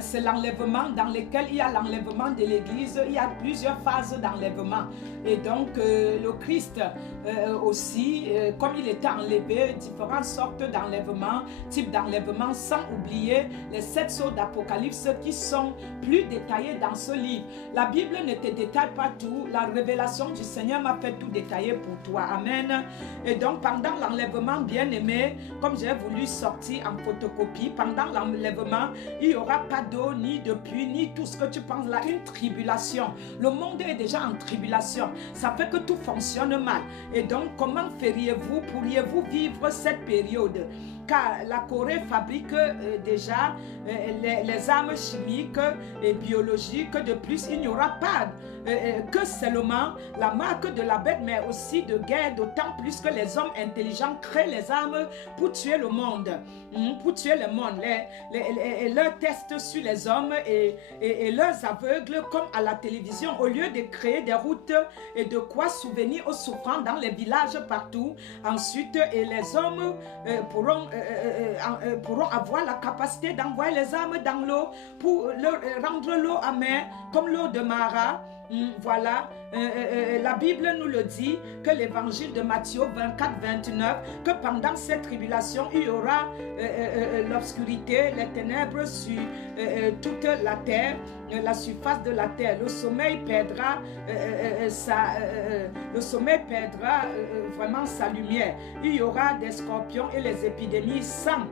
C'est l'enlèvement dans lequel il y a l'enlèvement de l'Église. Il y a plusieurs phases d'enlèvement. Et donc, le Christ aussi, comme il était enlevé, différentes sortes d'enlèvement, types d'enlèvement, sans oublier les 7 sceaux d'Apocalypse qui sont plus détaillés dans ce livre. La Bible ne te détaille pas tout. La révélation du Seigneur m'a fait tout détailler pour toi. Amen. Et donc, pendant l'enlèvement, bien aimé, comme j'ai voulu sortir en photocopie, pendant l'enlèvement, il n'y aura pas d'eau, ni de pluie, ni tout ce que tu penses là, une tribulation. Le monde est déjà en tribulation. Ça fait que tout fonctionne mal. Et donc, comment pourriez-vous vivre cette période? Car la Corée fabrique déjà les armes chimiques et biologiques. De plus, il n'y aura pas que seulement la marque de la bête, mais aussi de guerre, d'autant plus que les hommes intelligents créent les armes pour tuer le monde. Pour tuer le monde. Leurs tests sur les hommes et leurs aveugles comme à la télévision, au lieu de créer des routes et de quoi souvenir aux souffrants dans les villages partout. Ensuite, et les hommes pourront avoir la capacité d'envoyer les armes dans l'eau pour leur rendre l'eau amère comme l'eau de Mara. Voilà, la Bible nous le dit, que l'évangile de Matthieu 24-29, que pendant cette tribulation, il y aura l'obscurité, les ténèbres sur toute la terre, la surface de la terre. Le sommeil perdra vraiment sa lumière. Il y aura des scorpions et les épidémies sans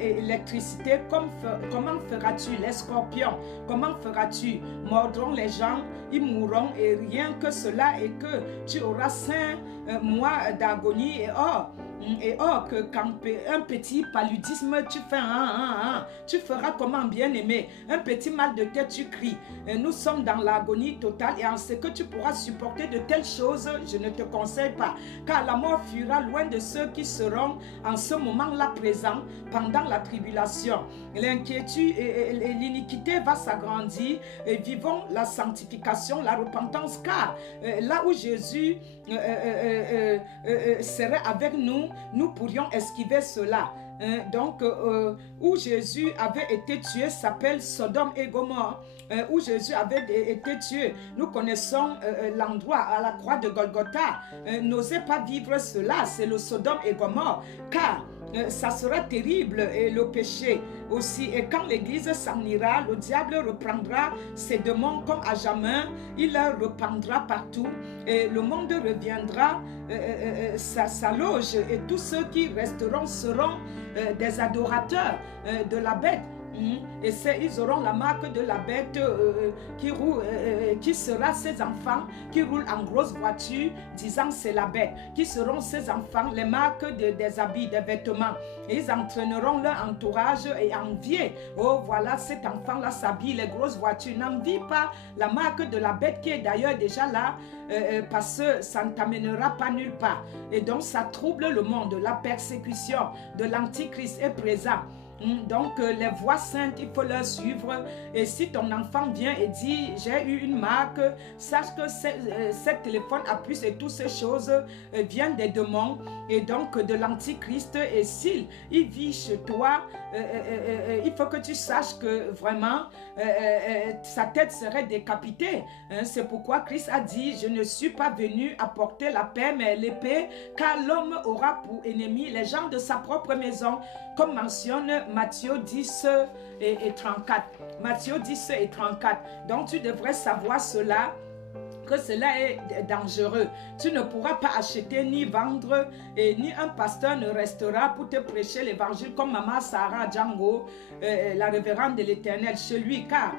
électricité. Comment feras-tu? Les scorpions, comment feras-tu? Mordront les gens, ils mourront, et rien que cela, et que tu auras 5 mois d'agonie. Et or, Et or que quand un petit paludisme, tu fais tu feras comment, bien-aimé? Un petit mal de tête, tu cries. Nous sommes dans l'agonie totale et en ce que tu pourras supporter de telles choses, je ne te conseille pas. Car la mort fuira loin de ceux qui seront en ce moment-là présents pendant la tribulation. L'inquiétude et l'iniquité va s'agrandir et vivons la sanctification, la repentance, car là où Jésus serait avec nous, nous pourrions esquiver cela. Donc, où Jésus avait été tué s'appelle Sodome et Gomorrhe. Où Jésus avait été tué, nous connaissons l'endroit à la croix de Golgotha. N'osez pas vivre cela, c'est le Sodome et Gomorrhe, car ça sera terrible, et le péché aussi. Et quand l'église s'en ira, le diable reprendra ses démons comme à jamais. Il leur reprendra partout et le monde reviendra sa loge, et tous ceux qui resteront seront des adorateurs de la bête. Et ils auront la marque de la bête qui sera ses enfants qui roulent en grosse voiture disant c'est la bête, qui seront ses enfants, les marques des habits, des vêtements, et ils entraîneront leur entourage et envier. Oh voilà, cet enfant là s'habille les grosses voitures. N'envie pas la marque de la bête qui est d'ailleurs déjà là, parce que ça ne t'amènera pas nulle part. Et donc ça trouble le monde. La persécution de l'antichrist est présente. Donc les voies saintes, il faut leur suivre. Et si ton enfant vient et dit j'ai eu une marque, sache que cette téléphone à puce et toutes ces choses viennent des démons et donc de l'antichrist. Et s'il vit chez toi, il faut que tu saches que vraiment sa tête serait décapitée. C'est pourquoi Christ a dit je ne suis pas venu apporter la paix mais l'épée, car l'homme aura pour ennemi les gens de sa propre maison, comme mentionne Matthieu 10 et 34. Matthieu 10 et 34. Donc tu devrais savoir cela, que cela est dangereux. Tu ne pourras pas acheter ni vendre, et ni un pasteur ne restera pour te prêcher l'évangile comme Maman Sarah Django, la révérende de l'Éternel, chez lui, car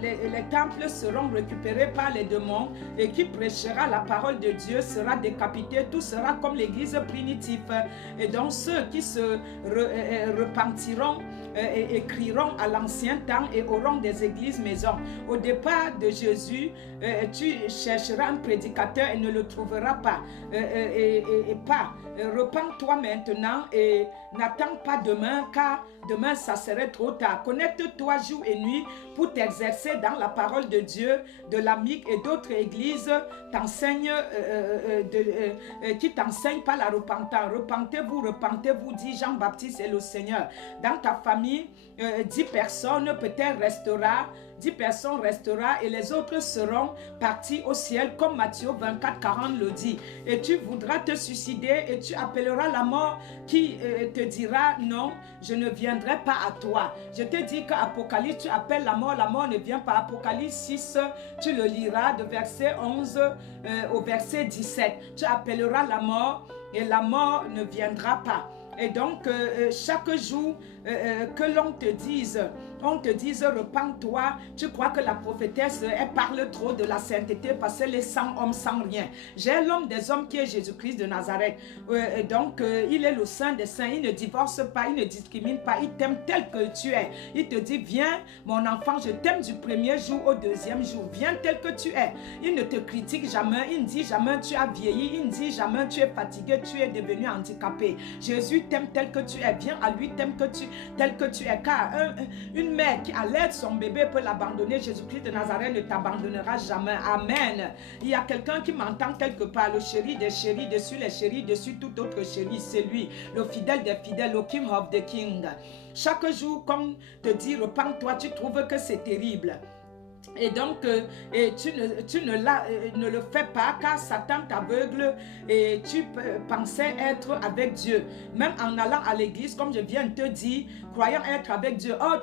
les temples seront récupérés par les démons, et qui prêchera la parole de Dieu sera décapité. Tout sera comme l'église primitive. Et donc ceux qui se repentiront et crieront à l'ancien temps et auront des églises maisons. Au départ de Jésus, tu chercheras un prédicateur et ne le trouveras pas. Repens-toi maintenant et n'attends pas demain, car demain ça serait trop tard. Connecte-toi jour et nuit pour t'exercer dans la parole de Dieu. De l'AMIC et d'autres églises qui t'enseignent pas la repentance. Repentez-vous, dit Jean-Baptiste et le Seigneur. Dans ta famille, 10 personnes peut-être restera. 10 personnes restera et les autres seront partis au ciel, comme Matthieu 24, 40 le dit. Et tu voudras te suicider et tu appelleras la mort qui te dira non, je ne viendrai pas à toi. Je te dis qu'Apocalypse, tu appelles la mort ne vient pas. Apocalypse 6, tu le liras de verset 11 au verset 17. Tu appelleras la mort et la mort ne viendra pas. Et donc, chaque jour que l'on te dise, repens-toi, tu crois que la prophétesse, elle parle trop de la sainteté parce qu'elle est sans homme, sans rien. J'ai l'homme des hommes qui est Jésus-Christ de Nazareth. Donc, il est le saint des saints, il ne divorce pas, il ne discrimine pas, il t'aime tel que tu es. Il te dit, viens mon enfant, je t'aime du premier jour au deuxième jour, viens tel que tu es. Il ne te critique jamais, il ne dit jamais tu as vieilli, il ne dit jamais tu es fatigué, tu es devenu handicapé. Jésus t'aime tel que tu es, viens à lui tel que tu es, car une mère qui allait son bébé peut l'abandonner. Jésus-Christ de Nazareth ne t'abandonnera jamais. Amen. Il y a quelqu'un qui m'entend quelque part, le chéri des chéris, dessus les chéris, dessus tout autre chéri, c'est lui, le fidèle des fidèles, le King of the King. Chaque jour, comme te dit, repens-toi, tu trouves que c'est terrible. Et donc, tu ne le fais pas, car Satan t'aveugle et tu pensais être avec Dieu. Même en allant à l'église, comme je viens de te dire, croyant être avec Dieu. Oh,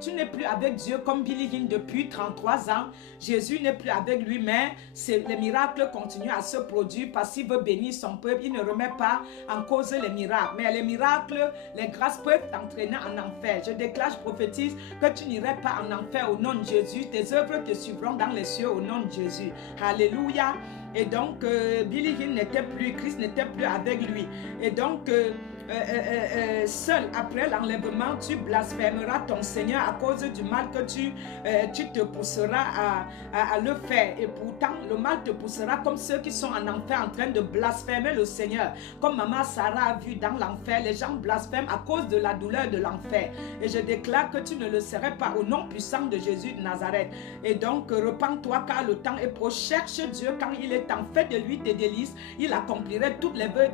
tu n'es plus avec Dieu comme Billy Hinn depuis 33 ans. Jésus n'est plus avec lui, mais les miracles continuent à se produire parce qu'il veut bénir son peuple. Il ne remet pas en cause les miracles. Mais les miracles, les grâces peuvent t'entraîner en enfer. Je déclare, je prophétise que tu n'irais pas en enfer au nom de Jésus. Tes œuvres te suivront dans les cieux au nom de Jésus. Alléluia. Et donc, Billy Hinn n'était plus, Christ n'était plus avec lui. Et donc, seul après l'enlèvement, tu blasphémeras ton Seigneur à cause du mal que tu te pousseras à le faire. Et pourtant, le mal te poussera comme ceux qui sont en enfer en train de blasphémer le Seigneur. Comme maman Sarah a vu dans l'enfer, les gens blasphèment à cause de la douleur de l'enfer. Et je déclare que tu ne le serais pas au nom puissant de Jésus de Nazareth. Et donc, repens-toi car le temps est proche. Cherche Dieu quand il est temps. Fais de lui tes délices. Il accomplirait toutes les vœux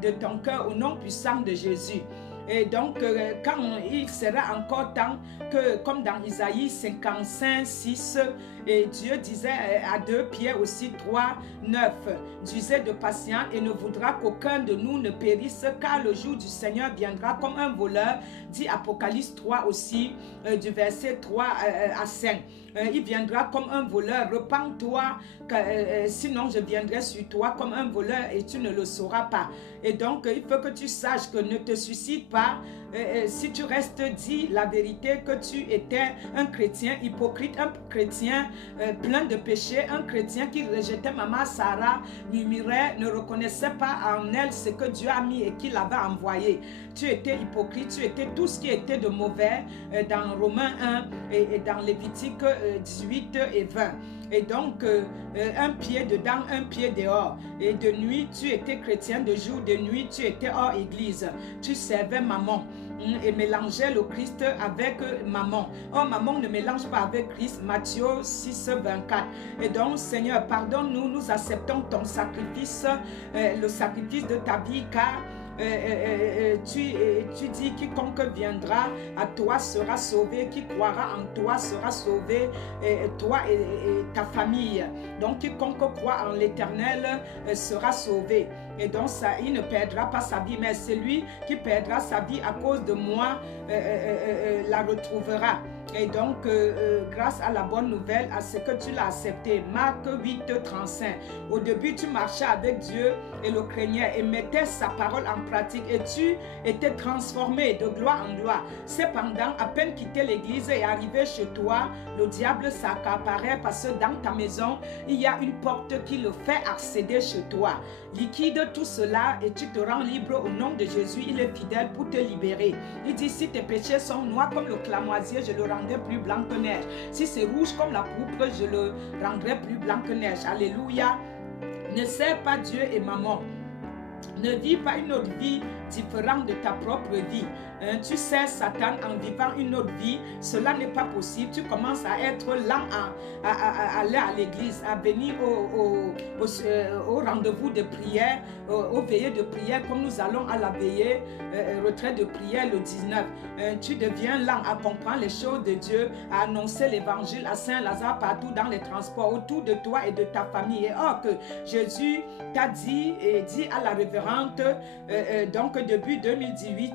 de ton cœur au nom puissant de Jésus. Et donc, quand il sera encore temps que, comme dans Isaïe 55, 6, et Dieu disait à 2 Pierre aussi 3, 9, disait de patience et ne voudra qu'aucun de nous ne périsse, car le jour du Seigneur viendra comme un voleur, dit Apocalypse 3 aussi, du verset 3 à 5. Il viendra comme un voleur, repens-toi, sinon je viendrai sur toi comme un voleur et tu ne le sauras pas. Et donc, il faut que tu saches que ne te suicide pas. Si tu restes, dis la vérité que tu étais un chrétien hypocrite, un chrétien plein de péchés, un chrétien qui rejetait maman Sarah, murmurait, ne reconnaissait pas en elle ce que Dieu a mis et qu'il avait envoyé. Tu étais hypocrite, tu étais tout ce qui était de mauvais dans Romains 1 et dans Lévitique 18 et 20. Et donc, un pied dedans, un pied dehors. Et de nuit, tu étais chrétien, de jour, de nuit, tu étais hors église. Tu servais maman et mélangeais le Christ avec maman. Oh, maman ne mélange pas avec Christ. Matthieu 6, 24. Et donc, Seigneur, pardonne-nous, nous acceptons ton sacrifice, le sacrifice de ta vie, car tu dis quiconque viendra à toi sera sauvé, qui croira en toi sera sauvé, toi et ta famille. Donc quiconque croit en l'Éternel sera sauvé. Et donc ça, il ne perdra pas sa vie, mais celui qui perdra sa vie à cause de moi la retrouvera. Et donc, grâce à la bonne nouvelle, à ce que tu l'as accepté, Marc 8, 35. Au début, tu marchais avec Dieu et le craignais et mettais sa parole en pratique et tu étais transformé de gloire en gloire. Cependant, à peine quitté l'église et arrivé chez toi, le diable s'accaparait parce que dans ta maison, il y a une porte qui le fait accéder chez toi. Liquide tout cela et tu te rends libre au nom de Jésus. Il est fidèle pour te libérer. Il dit, si tes péchés sont noirs comme le clamoisier, je le rendrai plus blanc que neige. Si c'est rouge comme la pourpre, je le rendrai plus blanc que neige. Alléluia. Ne sers pas Dieu et maman. Ne vis pas une autre vie différente de ta propre vie. Tu sers Satan en vivant une autre vie, cela n'est pas possible. Tu commences à être lent à aller à l'église, à venir au rendez-vous de prière, aux veillées de prière, comme nous allons à la veillée, retraite de prière le 19. Tu deviens lent à comprendre les choses de Dieu, à annoncer l'évangile à Saint-Lazare partout dans les transports, autour de toi et de ta famille. Et or que Jésus t'a dit, et dit à la révérende, donc depuis 2018,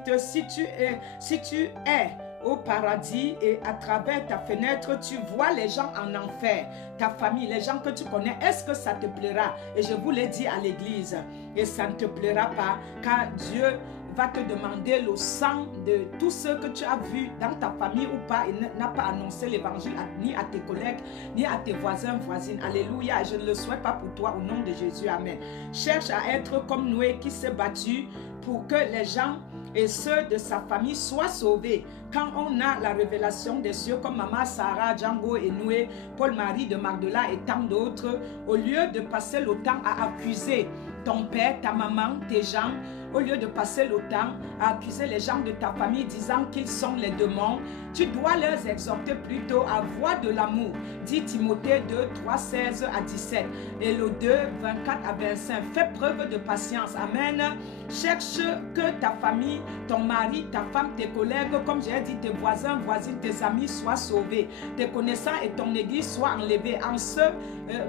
si tu es au paradis et à travers ta fenêtre, tu vois les gens en enfer, ta famille, les gens que tu connais, est-ce que ça te plaira? Et je vous l'ai dit à l'église, et ça ne te plaira pas, car Dieu va te demander le sang de tous ceux que tu as vus dans ta famille ou pas et n'a pas annoncé l'évangile ni à tes collègues, ni à tes voisins, voisines. Alléluia, je ne le souhaite pas pour toi au nom de Jésus, amen. Cherche à être comme Noé qui s'est battu pour que les gens et ceux de sa famille soient sauvés. Quand on a la révélation des cieux comme Maman Sarah, Django et Noé, Paul-Marie de Magdala et tant d'autres, au lieu de passer le temps à accuser ton père, ta maman, tes gens, au lieu de passer le temps à accuser les gens de ta famille disant qu'ils sont les démons, tu dois leur exhorter plutôt à avoir de l'amour. Dit Timothée 2, 3, 16 à 17 et le 2, 24 à 25. Fais preuve de patience. Amen. Cherche que ta famille, ton mari, ta femme, tes collègues, comme j'ai dit, tes voisins, voisines, tes amis soient sauvés. Tes connaissants et ton église soient enlevés en ce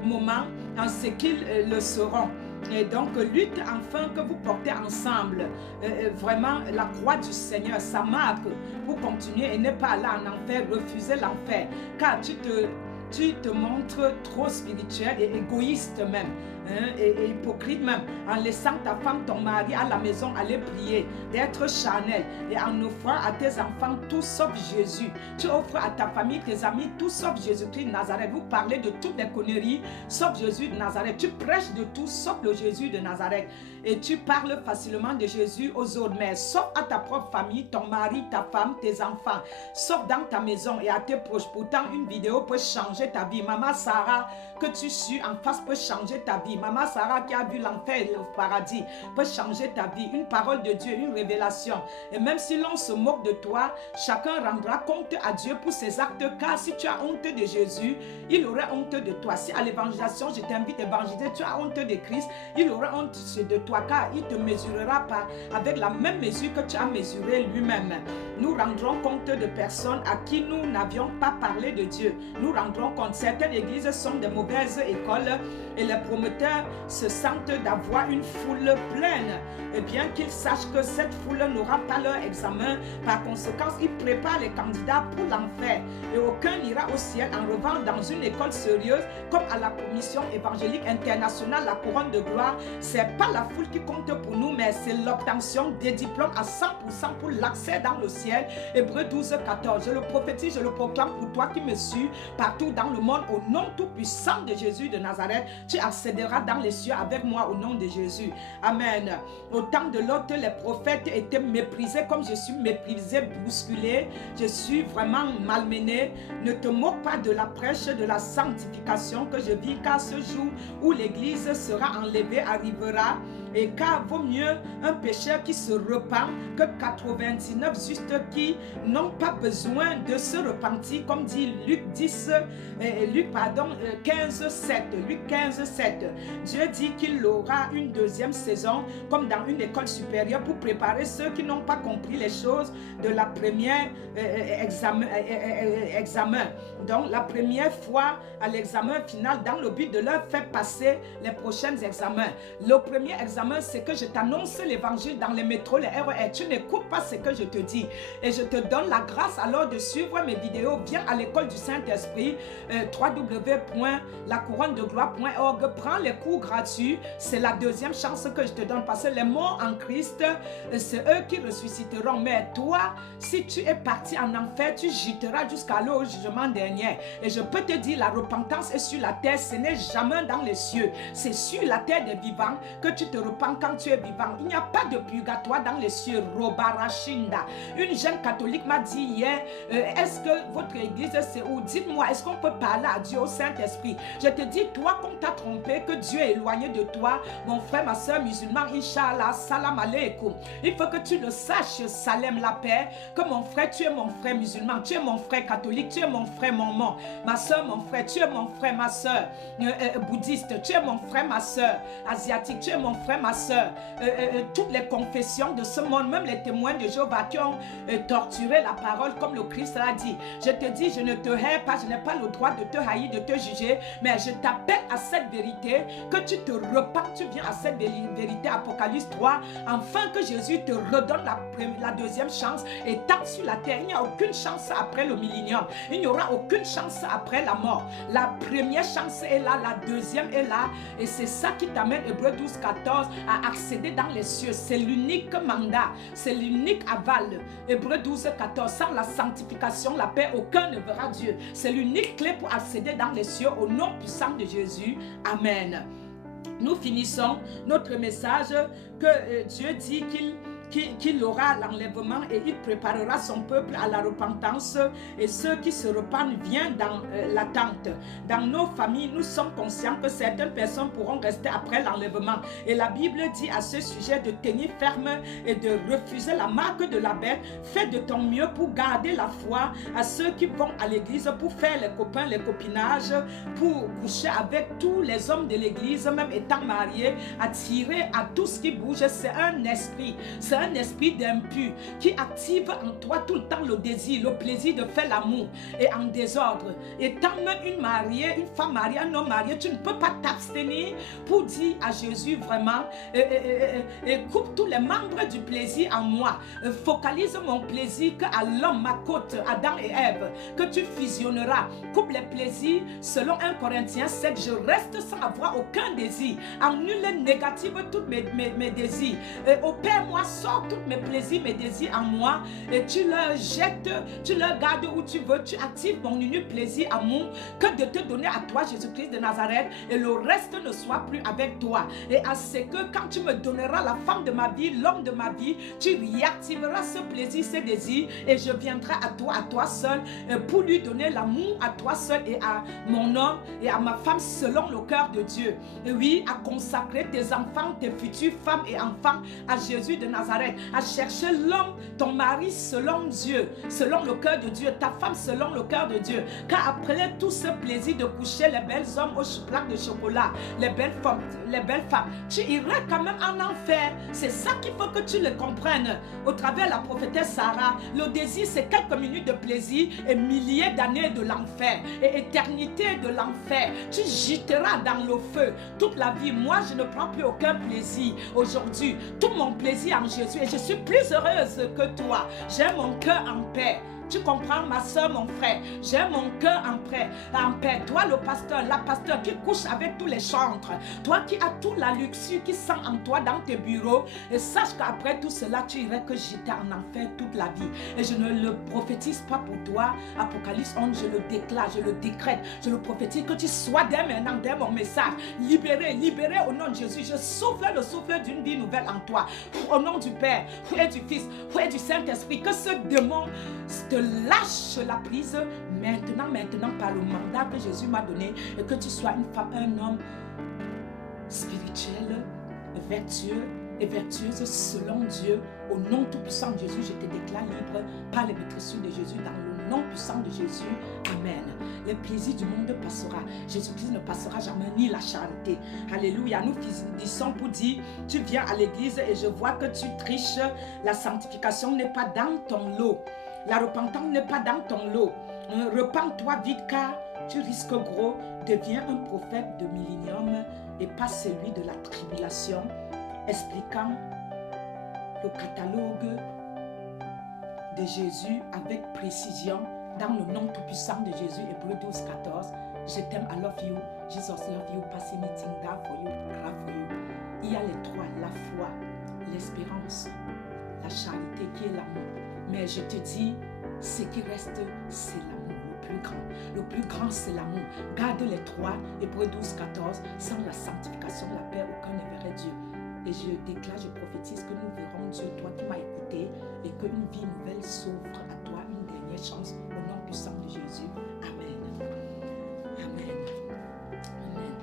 moment, en ce qu'ils le seront. Et donc, lutte enfin que vous portez ensemble. Vraiment, la croix du Seigneur, ça marque pour continuer et ne pas aller en enfer, refuser l'enfer. Car tu te montres trop spirituel et égoïste même. Et hypocrite même, en laissant ta femme, ton mari à la maison aller prier, d'être charnel et en offrant à tes enfants tout sauf Jésus. Tu offres à ta famille, tes amis, tout sauf Jésus-Christ de Nazareth. Vous parlez de toutes les conneries sauf Jésus de Nazareth. Tu prêches de tout sauf le Jésus de Nazareth. Et tu parles facilement de Jésus aux autres, mais sauf à ta propre famille, ton mari, ta femme, tes enfants, sauf dans ta maison et à tes proches. Pourtant, une vidéo peut changer ta vie. Maman Sarah, que tu suis en face, peut changer ta vie. Maman Sarah qui a vu l'enfer et le paradis peut changer ta vie. Une parole de Dieu, une révélation. Et même si l'on se moque de toi, chacun rendra compte à Dieu pour ses actes, car si tu as honte de Jésus, il aura honte de toi. Si à l'évangélisation, je t'invite à évangéliser, tu as honte de Christ, il aura honte de toi, car il ne te mesurera pas avec la même mesure que tu as mesuré lui-même. Nous rendrons compte de personnes à qui nous n'avions pas parlé de Dieu. Nous rendrons compte. Certaines églises sont de mauvaises écoles et les promoteurs se sentent d'avoir une foule pleine. Et bien qu'ils sachent que cette foule n'aura pas leur examen, par conséquent, ils préparent les candidats pour l'enfer. Et aucun n'ira au ciel. En revanche, dans une école sérieuse, comme à la commission évangélique internationale, la couronne de gloire, c'est pas la foule qui compte pour nous, mais c'est l'obtention des diplômes à 100% pour l'accès dans le ciel. Hébreux 12, 14. Je le prophétise, je le proclame pour toi qui me suis partout dans le monde, au nom tout puissant de Jésus de Nazareth. Tu accéderas dans les cieux avec moi au nom de Jésus. Amen. Au temps de l'autre, les prophètes étaient méprisés comme je suis méprisé, bousculé. Je suis vraiment malmené. Ne te moque pas de la prêche de la sanctification que je vis, car ce jour où l'église sera enlevée arrivera. Et car vaut mieux un pécheur qui se repent que 99 justes qui n'ont pas besoin de se repentir, comme dit Luc 15, 7. Luc 15, 7. Dieu dit qu'il aura une deuxième saison, comme dans une école supérieure, pour préparer ceux qui n'ont pas compris les choses de la première examen. Donc la première fois à l'examen final, dans le but de leur faire passer les prochains examens. Le premier examen, c'est que je t'annonce l'évangile dans les métros, les RER. Tu n'écoutes pas ce que je te dis. Et je te donne la grâce alors de suivre mes vidéos. Viens à l'école du Saint-Esprit, www.lacouronne-de-gloire.org. Prends les cours gratuits. C'est la deuxième chance que je te donne. Parce que les morts en Christ, c'est eux qui ressusciteront. Mais toi, si tu es parti en enfer, tu gîteras jusqu'à l'heure au jugement dernier. Et je peux te dire, la repentance est sur la terre. Ce n'est jamais dans les cieux. C'est sur la terre des vivants que tu te repens quand tu es vivant. Il n'y a pas de purgatoire dans les cieux. Robarashinda. Une jeune catholique m'a dit hier, est-ce que votre église c'est où? Dites-moi, est-ce qu'on peut parler à Dieu, au Saint-Esprit? Je te dis, toi qu'on t'a trompé, que Dieu est éloigné de toi, mon frère, ma soeur musulman, Inch'Allah, salam alaikum. Il faut que tu le saches, Salem la paix, que mon frère, tu es mon frère musulman, tu es mon frère catholique, tu es mon frère mormon, ma soeur, mon frère, tu es mon frère, ma soeur bouddhiste, tu es mon frère, ma soeur asiatique, tu es mon frère, ma soeur. Toutes les confessions de ce monde, même les témoins de Jéhovah qui ont torturé la parole comme le Christ l'a dit. Je te dis, je ne te hais pas, je n'ai pas le droit de te haïr, de te juger, mais je t'appelle à cette vérité, que tu te repens, tu viens à cette vérité, Apocalypse 3, afin que Jésus te redonne la deuxième chance. Et tant sur la terre, il n'y a aucune chance après le millénium, il n'y aura aucune chance après la mort. La première chance est là, la deuxième est là, et c'est ça qui t'amène, Hébreux 12, 14, à accéder dans les cieux. C'est l'unique mandat, c'est l'unique aval. Hébreux 12, 14, sans la sanctification, la paix, aucun ne verra Dieu. C'est l'unique clé pour accéder dans les cieux au nom puissant de Jésus. Amen. Nous finissons notre message que Dieu dit qu'il aura l'enlèvement et il préparera son peuple à la repentance, et ceux qui se repentent viennent dans l'attente. Dans nos familles, nous sommes conscients que certaines personnes pourront rester après l'enlèvement, et la Bible dit à ce sujet de tenir ferme et de refuser la marque de la bête. Fais de ton mieux pour garder la foi. À ceux qui vont à l'église pour faire les copains, les copinages, pour coucher avec tous les hommes de l'église, même étant mariés, attirer à tout ce qui bouge, c'est un esprit, c'est un esprit d'impur qui active en toi tout le temps le désir, le plaisir de faire l'amour et en désordre. Étant une mariée, une femme mariée, un homme marié, tu ne peux pas t'abstenir pour dire à Jésus vraiment, coupe tous les membres du plaisir en moi. Focalise mon plaisir qu'à l'homme, ma côte, Adam et Ève, que tu fusionneras. Coupe les plaisirs selon 1 Corinthiens 7, je reste sans avoir aucun désir. Annule négative tous mes désirs. Opère-moi, sors tous mes plaisirs, mes désirs en moi et tu leur jettes, tu leur gardes où tu veux, tu actives mon unique plaisir, amour, que de te donner à toi, Jésus-Christ de Nazareth, et le reste ne soit plus avec toi. Et à ce que quand tu me donneras la femme de ma vie, l'homme de ma vie, tu réactiveras ce plaisir, ce désir, et je viendrai à toi seul, pour lui donner l'amour à toi seul et à mon homme et à ma femme selon le cœur de Dieu. Et oui, à consacrer tes enfants, tes futures femmes et enfants à Jésus de Nazareth, à chercher l'homme, ton mari selon Dieu, selon le cœur de Dieu, ta femme selon le cœur de Dieu. Car après tout ce plaisir de coucher les belles hommes aux plaques de chocolat, les belles femmes, tu irais quand même en enfer. C'est ça qu'il faut que tu le comprennes. Au travers de la prophétesse Sarah, le désir c'est quelques minutes de plaisir et milliers d'années de l'enfer et éternité de l'enfer. Tu gîteras dans le feu toute la vie. Moi je ne prends plus aucun plaisir aujourd'hui. Tout mon plaisir en Jésus et je suis plus heureuse que toi. J'ai mon cœur en paix. Tu comprends, ma soeur, mon frère? J'ai mon cœur en paix. Toi, le pasteur, la pasteur qui couche avec tous les chantres. Toi qui as toute la luxure qui sent en toi dans tes bureaux. Et sache qu'après tout cela, tu irais que j'étais en enfer toute la vie. Et je ne le prophétise pas pour toi. Apocalypse 11, je le déclare, je le décrète. Je le prophétise que tu sois dès maintenant, dès mon message. Libéré au nom de Jésus. Je souffle le souffle d'une vie nouvelle en toi. Au nom du Père, et du Fils, et du Saint-Esprit. Que ce démon te lâche la prise maintenant par le mandat que Jésus m'a donné et que tu sois une femme, un homme spirituel, vertueux et vertueuse selon Dieu. Au nom tout-puissant de Jésus, je te déclare libre par les maîtresses de Jésus dans le nom puissant de Jésus. Amen. Le plaisir du monde passera. Jésus-Christ ne passera jamais, ni la charité. Alléluia. Nous disons pour dire, tu viens à l'église et je vois que tu triches. La sanctification n'est pas dans ton lot. La repentance n'est pas dans ton lot. Repends-toi vite car tu risques gros. Deviens un prophète de millénium et pas celui de la tribulation, expliquant le catalogue de Jésus avec précision dans le nom tout-puissant de Jésus. Hébreux 12, 14. Je t'aime, I love you. Jesus love you. Passing meeting down for you. Pray for you. Il y a les trois, la foi, l'espérance, la charité qui est l'amour. Mais je te dis, ce qui reste, c'est l'amour, le plus grand. Le plus grand, c'est l'amour. Garde les trois, Hébreux 12, 14. Sans la sanctification, la paix, aucun ne verrait Dieu. Et je déclare, je prophétise que nous verrons Dieu, toi qui m'as écouté, et qu'une vie nouvelle s'ouvre à toi, une dernière chance, au nom puissant de Jésus. Amen. Amen. Amen.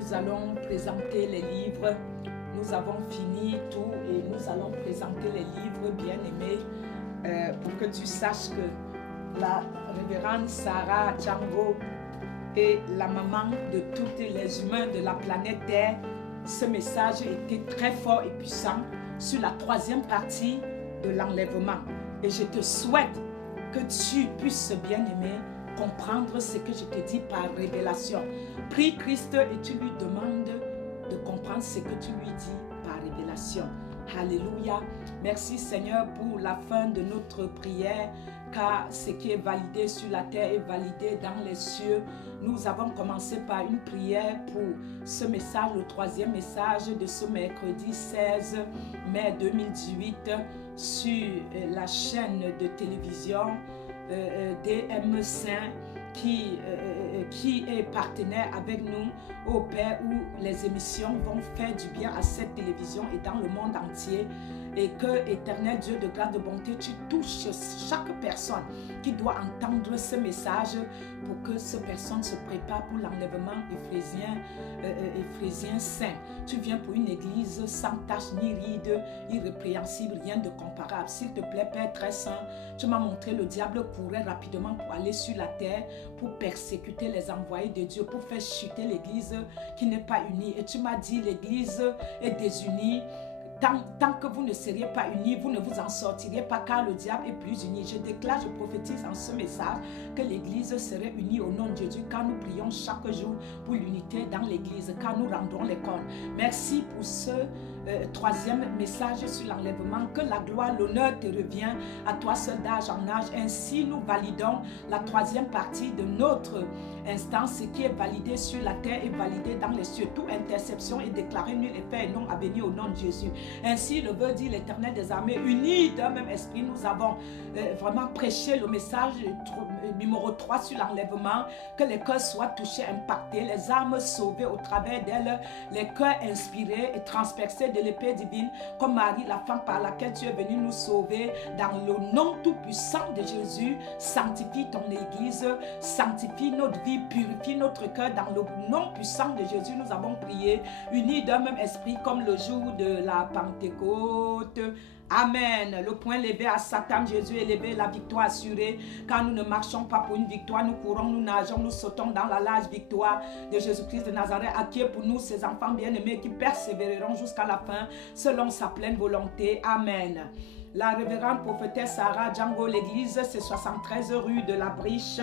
Nous allons présenter les livres. Nous avons fini tout et nous allons présenter les livres, bien-aimés. Pour que tu saches que la révérende Sarah Django est la maman de tous les humains de la planète Terre. Ce message était très fort et puissant sur la troisième partie de l'enlèvement. Et je te souhaite que tu puisses, bien-aimé, comprendre ce que je te dis par révélation. Prie Christ et tu lui demandes de comprendre ce que tu lui dis par révélation. Alléluia. Merci Seigneur pour la fin de notre prière, car ce qui est validé sur la terre est validé dans les cieux. Nous avons commencé par une prière pour ce message, le troisième message de ce mercredi 16 mai 2018 sur la chaîne de télévision DM Saint qui est partenaire avec nous au Père, où les émissions vont faire du bien à cette télévision et dans le monde entier. Et que, éternel Dieu de grâce de bonté, tu touches chaque personne qui doit entendre ce message pour que cette personne se prépare pour l'enlèvement Éphésiens 5. Tu viens pour une église sans tache ni ride, irrépréhensible, rien de comparable. S'il te plaît, Père très saint, tu m'as montré le diable courait rapidement pour aller sur la terre, pour persécuter les envoyés de Dieu, pour faire chuter l'église qui n'est pas unie. Et tu m'as dit, l'église est désunie. tant que vous ne seriez pas unis, vous ne vous en sortiriez pas, car le diable est plus uni. Je déclare, je prophétise en ce message que l'Église serait unie au nom de Jésus, car nous prions chaque jour pour l'unité dans l'Église, car nous rendons les comptes. Merci pour ce troisième message sur l'enlèvement. Que la gloire, l'honneur te revient à toi seul d'âge en âge. Ainsi, nous validons la troisième partie de notre instance. Ce qui est validé sur la terre est validé dans les cieux. Toute interception est déclarée nulle et fait et non à venir au nom de Jésus. Ainsi, le veut dire l'Éternel des armées, unis d'un même esprit, nous avons vraiment prêché le message numéro 3 sur l'enlèvement. Que les cœurs soient touchés, impactés, les âmes sauvées au travers d'elles, les cœurs inspirés et transpercés de l'épée divine, comme Marie, la femme par laquelle tu es venu nous sauver. Dans le nom tout puissant de Jésus, sanctifie ton Église, sanctifie notre vie, purifie notre cœur. Dans le nom puissant de Jésus, nous avons prié, unis d'un même esprit, comme le jour de la Pentecôte. Amen. Le point levé à Satan, Jésus est levé, la victoire assurée. Car nous ne marchons pas pour une victoire, nous courons, nous nageons, nous sautons dans la large victoire de Jésus-Christ de Nazareth, acquis pour nous, ses enfants bien-aimés, qui persévéreront jusqu'à la fin, selon sa pleine volonté. Amen. La révérende prophétesse Sarah Django, l'église, c'est 73 rue de la Briche.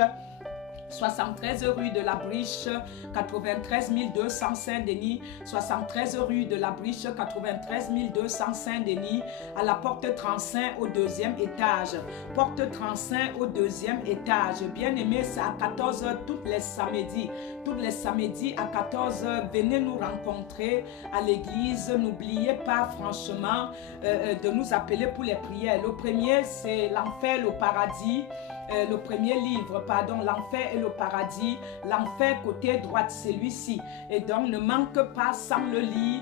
73 rue de la Briche, 93 200 Saint-Denis, 73 rue de la Briche, 93 200 Saint-Denis, à la porte 35 au deuxième étage. Porte 35 au deuxième étage. Bien aimé, c'est à 14h tous les samedis. Tous les samedis à 14h, venez nous rencontrer à l'église. N'oubliez pas franchement de nous appeler pour les prières. Le premier, c'est l'enfer, le paradis. Le premier livre, pardon, l'enfer et le paradis. L'enfer côté droite, celui-ci. Et donc, ne manque pas sans le lire.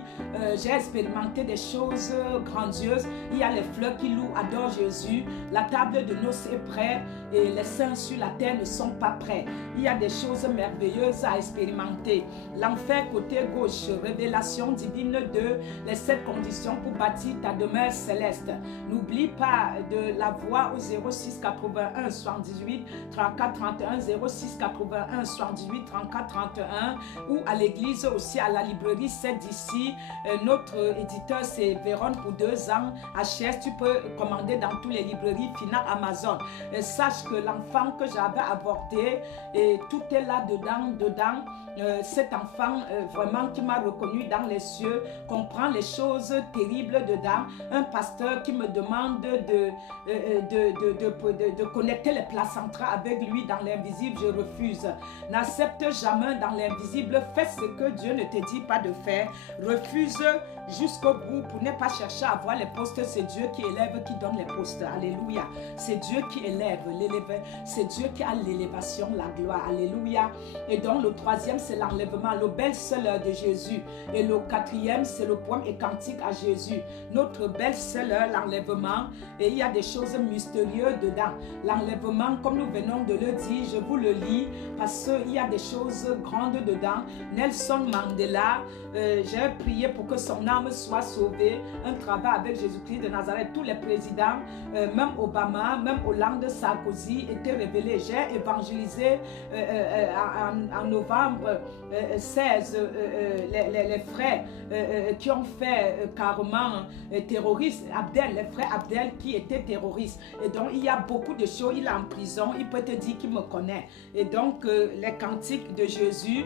J'ai expérimenté des choses grandioses. Il y a les fleurs qui louent, adorent Jésus. La table de noces est prête et les saints sur la terre ne sont pas prêts. Il y a des choses merveilleuses à expérimenter. L'enfer côté gauche, révélation divine de les 7 conditions pour bâtir ta demeure céleste. N'oublie pas de la voix au 06 81 78 34 31 06 81 78 34 31 ou à l'église aussi à la librairie 7 d'ici. Notre éditeur c'est Véron pour 2 ans. HS, tu peux commander dans toutes les librairies, Fina, Amazon. Sache que l'enfant que j'avais avorté, et tout est là dedans. Cet enfant vraiment qui m'a reconnu dans les cieux, comprend les choses terribles dedans. Un pasteur qui me demande de connecter les placentas avec lui dans l'invisible, je refuse. N'accepte jamais dans l'invisible, fais ce que Dieu ne te dit pas de faire. Refuse jusqu'au bout pour ne pas chercher à avoir les postes. C'est Dieu qui élève, qui donne les postes. Alléluia. C'est Dieu qui élève, c'est Dieu qui a l'élévation, la gloire. Alléluia. Et donc le troisième, c'est l'enlèvement, le best-seller de Jésus. Et le quatrième, c'est le poème et cantique à Jésus. Notre best-seller, l'enlèvement. Et il y a des choses mystérieuses dedans. L'enlèvement, comme nous venons de le dire, je vous le lis parce qu'il y a des choses grandes dedans. Nelson Mandela, j'ai prié pour que son âme soit sauvée. Un travail avec Jésus-Christ de Nazareth. Tous les présidents, même Obama, même Hollande, Sarkozy étaient révélés. J'ai évangélisé en novembre 16 les frères qui ont fait carrément terroristes. Abdel, les frères Abdel qui étaient terroristes. Et donc il y a beaucoup de choses. Il est en prison. Il peut te dire qu'il me connaît. Et donc les cantiques de Jésus,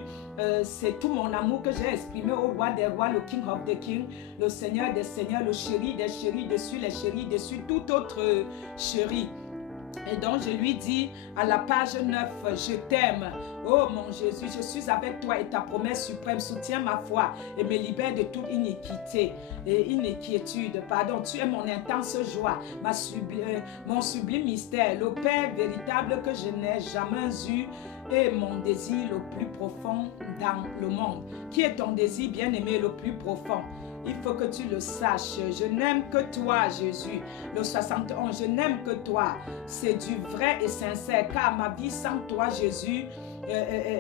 c'est tout mon amour que j'ai exprimé au roi des rois, le King of the King, le Seigneur des seigneurs, le chéri des chéris, dessus les chéris, dessus tout autre chéri. Et donc je lui dis à la page 9, je t'aime, oh mon Jésus, je suis avec toi et ta promesse suprême soutient ma foi et me libère de toute iniquité et inquiétude. Pardon, tu es mon intense joie, mon sublime mystère, le Père véritable que je n'ai jamais eu et mon désir le plus profond dans le monde. Qui est ton désir bien-aimé le plus profond? Il faut que tu le saches. Je n'aime que toi, Jésus. Le 71, je n'aime que toi. C'est du vrai et sincère, car ma vie sans toi, Jésus,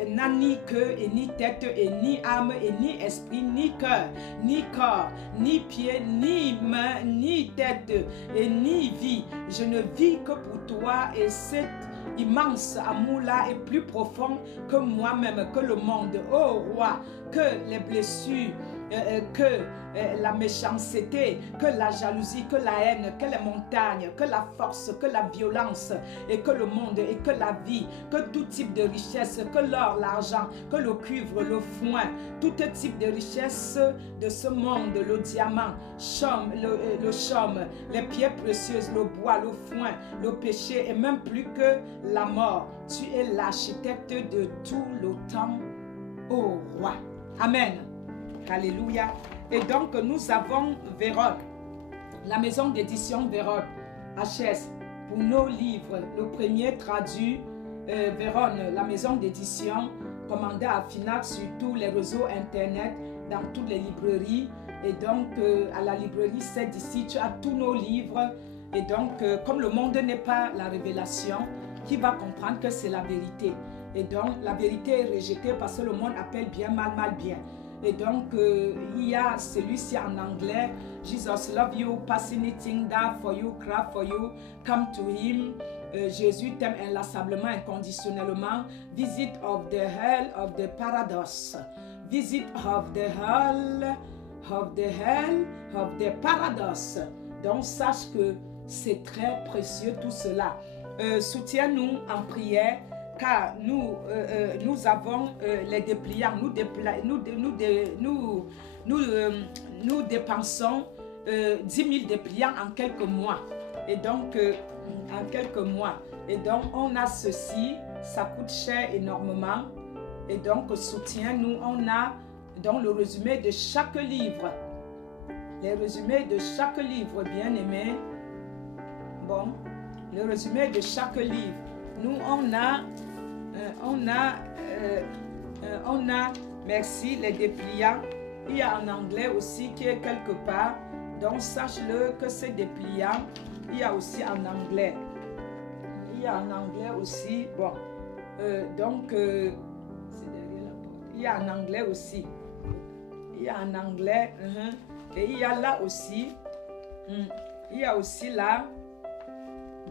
n'a ni queue et ni tête et ni âme et ni esprit, ni cœur, ni corps, ni pied, ni main, ni tête et ni vie. Je ne vis que pour toi et cet immense amour-là est plus profond que moi-même, que le monde. Oh roi, que les blessures que la méchanceté, que la jalousie, que la haine, que les montagnes, que la force, que la violence, et que le monde, et que la vie, que tout type de richesse, que l'or, l'argent, que le cuivre, le foin, tout type de richesse de ce monde, le diamant, le chaume, les pierres précieuses, le bois, le foin, le péché, et même plus que la mort. Tu es l'architecte de tout le temps, ô roi. Amen. Alléluia. Et donc, nous avons Vérone, la maison d'édition Vérone, HS, pour nos livres. Le premier traduit, Vérone, la maison d'édition, commandée à Finac sur tous les réseaux Internet, dans toutes les librairies. Et donc, à la librairie, c'est d'ici, tu as tous nos livres. Et donc, comme le monde n'est pas la révélation, qui va comprendre que c'est la vérité. Et donc, la vérité est rejetée parce que le monde appelle bien, mal, mal, bien. Et donc, il y a celui-ci en anglais, Jesus love you, pass anything down for you, cry for you, come to him. Jésus t'aime inlassablement, inconditionnellement. Visit of the hell of the paradox. Visit of the hell of the hell of the paradox. Donc, sache que c'est très précieux tout cela. Soutiens-nous en prière. Car nous avons les dépliants, nous dépensons 10 000 dépliants en quelques mois. Et donc, on a ceci, ça coûte cher énormément. Et donc, soutiens-nous, on a donc le résumé de chaque livre. Les résumés de chaque livre, bien aimé. Bon, le résumé de chaque livre. Nous, on a, merci, les dépliants. Il y a en anglais aussi qui est quelque part. Donc, sache-le que c'est dépliant. Il y a aussi en anglais. Il y a en anglais aussi. Bon, donc, c'est derrière la porte. Il y a en anglais aussi. Il y a en anglais. Et il y a là aussi. Il y a aussi là.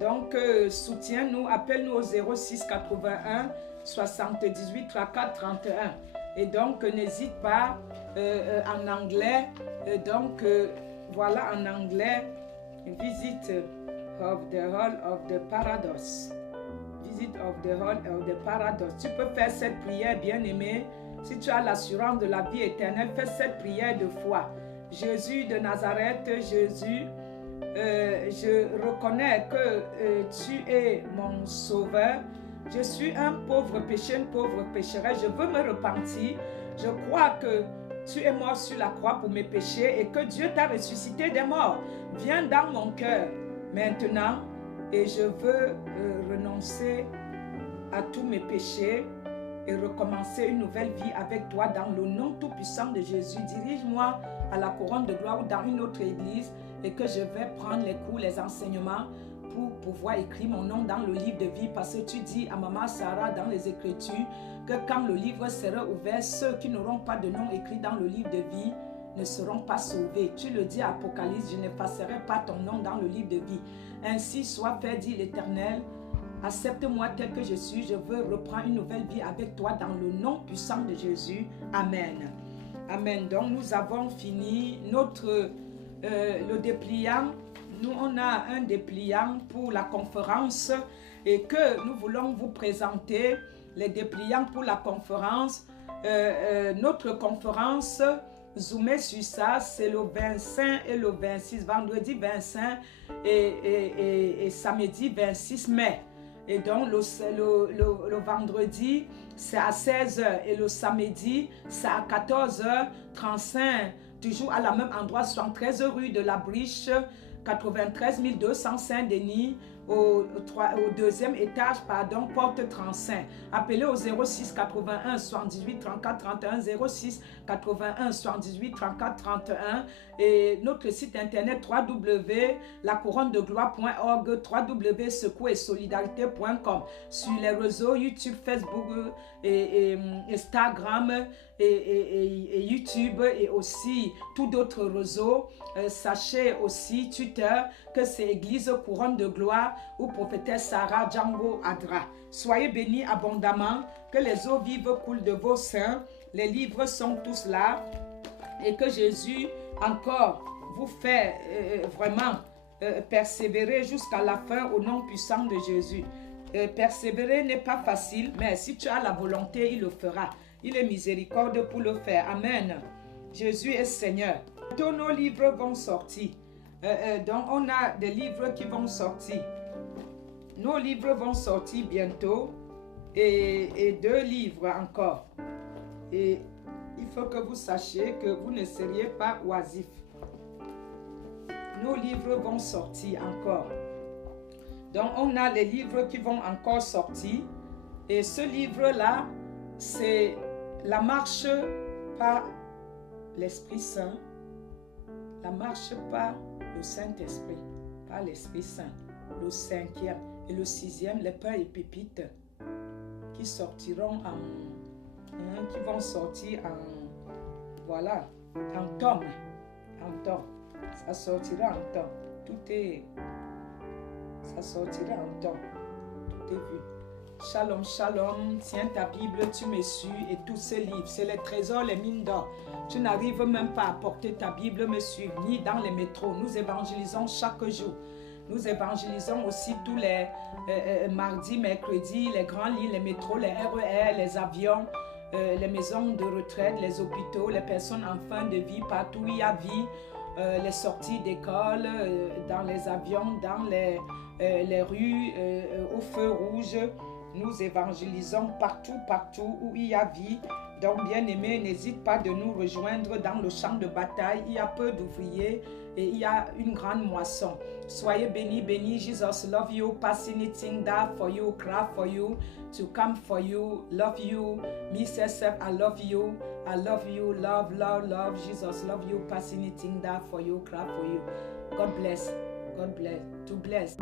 Donc, soutiens-nous, appelle-nous au 06 81 78 34 31. Et donc, n'hésite pas en anglais. Donc, voilà en anglais, Visit of the Hall of the Paradox. Visit of the Hall of the Paradox. Tu peux faire cette prière, bien-aimé. Si tu as l'assurance de la vie éternelle, fais cette prière de foi. Jésus de Nazareth, Jésus, je reconnais que tu es mon sauveur. Je suis un pauvre pécheur, une pauvre pécheresse. Je veux me repentir. Je crois que tu es mort sur la croix pour mes péchés et que Dieu t'a ressuscité des morts. Viens dans mon cœur maintenant et je veux renoncer à tous mes péchés et recommencer une nouvelle vie avec toi dans le nom tout-puissant de Jésus. Dirige-moi à la couronne de gloire ou dans une autre église et que je vais prendre les cours, les enseignements pour pouvoir écrire mon nom dans le livre de vie, parce que tu dis à Maman Sarah dans les Écritures que quand le livre sera ouvert, ceux qui n'auront pas de nom écrit dans le livre de vie ne seront pas sauvés. Tu le dis à Apocalypse, je n'effacerai pas ton nom dans le livre de vie. Ainsi soit fait, dit l'Éternel. Accepte-moi tel que je suis, je veux reprendre une nouvelle vie avec toi dans le nom puissant de Jésus. Amen. Amen. Donc nous avons fini notre le dépliant. Nous on a un dépliant pour la conférence et que nous voulons vous présenter les dépliants pour la conférence. Notre conférence, zoomez sur ça, c'est le 25 et le 26, vendredi 25 et samedi 26 mai. Et donc, le vendredi, c'est à 16h et le samedi, c'est à 14h35, toujours à la même endroit, 73 rue de la Briche, 93 200 Saint-Denis, au deuxième étage, pardon, porte 35. Appelez au 06 81 78 34 31, 06 81 78 34 31 et notre site internet www.lacouronnedegloire.org, www.secoursetsolidarité.com, sur les réseaux YouTube, Facebook et Instagram et YouTube et aussi tous d'autres réseaux. Sachez aussi, Twitter, que c'est Église Couronne de Gloire ou prophétesse Sarah Django Adra. Soyez bénis abondamment, que les eaux vives coulent de vos seins. Les livres sont tous là. et que Jésus encore vous fait vraiment persévérer jusqu'à la fin au nom puissant de Jésus. Persévérer n'est pas facile, mais si tu as la volonté, il le fera. Il est miséricordieux pour le faire. Amen. Jésus est Seigneur. Tous nos livres vont sortir. Donc, on a des livres qui vont sortir. Nos livres vont sortir bientôt. Et 2 livres encore. Et il faut que vous sachiez que vous ne seriez pas oisifs. Nos livres vont sortir encore. Donc, on a les livres qui vont encore sortir. Et ce livre-là, c'est la marche par l'Esprit Saint. La marche par le Saint-Esprit, par l'Esprit Saint. Le 5e et le 6e, les pains et pépites qui sortiront qui vont sortir voilà, en tome. Ça sortira en tome. Ça sortira en tome. Tout est vu. Shalom, shalom. Tiens ta Bible, tu me suis et tous ces livres. C'est les trésors, les mines d'or. Tu n'arrives même pas à porter ta Bible, me suivre, ni dans les métros. Nous évangélisons chaque jour. Nous évangélisons aussi tous les mardis, mercredis, les grands lits, les métros, les RER, les avions, les maisons de retraite, les hôpitaux, les personnes en fin de vie, partout où il y a vie, les sorties d'école, dans les avions, dans les rues, au feu rouge. Nous évangélisons partout où il y a vie. Donc, bien-aimés, n'hésite pas de nous rejoindre dans le champ de bataille. Il y a peu d'ouvriers et il y a une grande moisson. Soyez bénis. Jesus love you. Pass anything that for you, cry for you, to come for you, love you. Me, myself, I love you. I love you. Love. Jesus love you. Pass anything that for you, cry for you. God bless. To bless.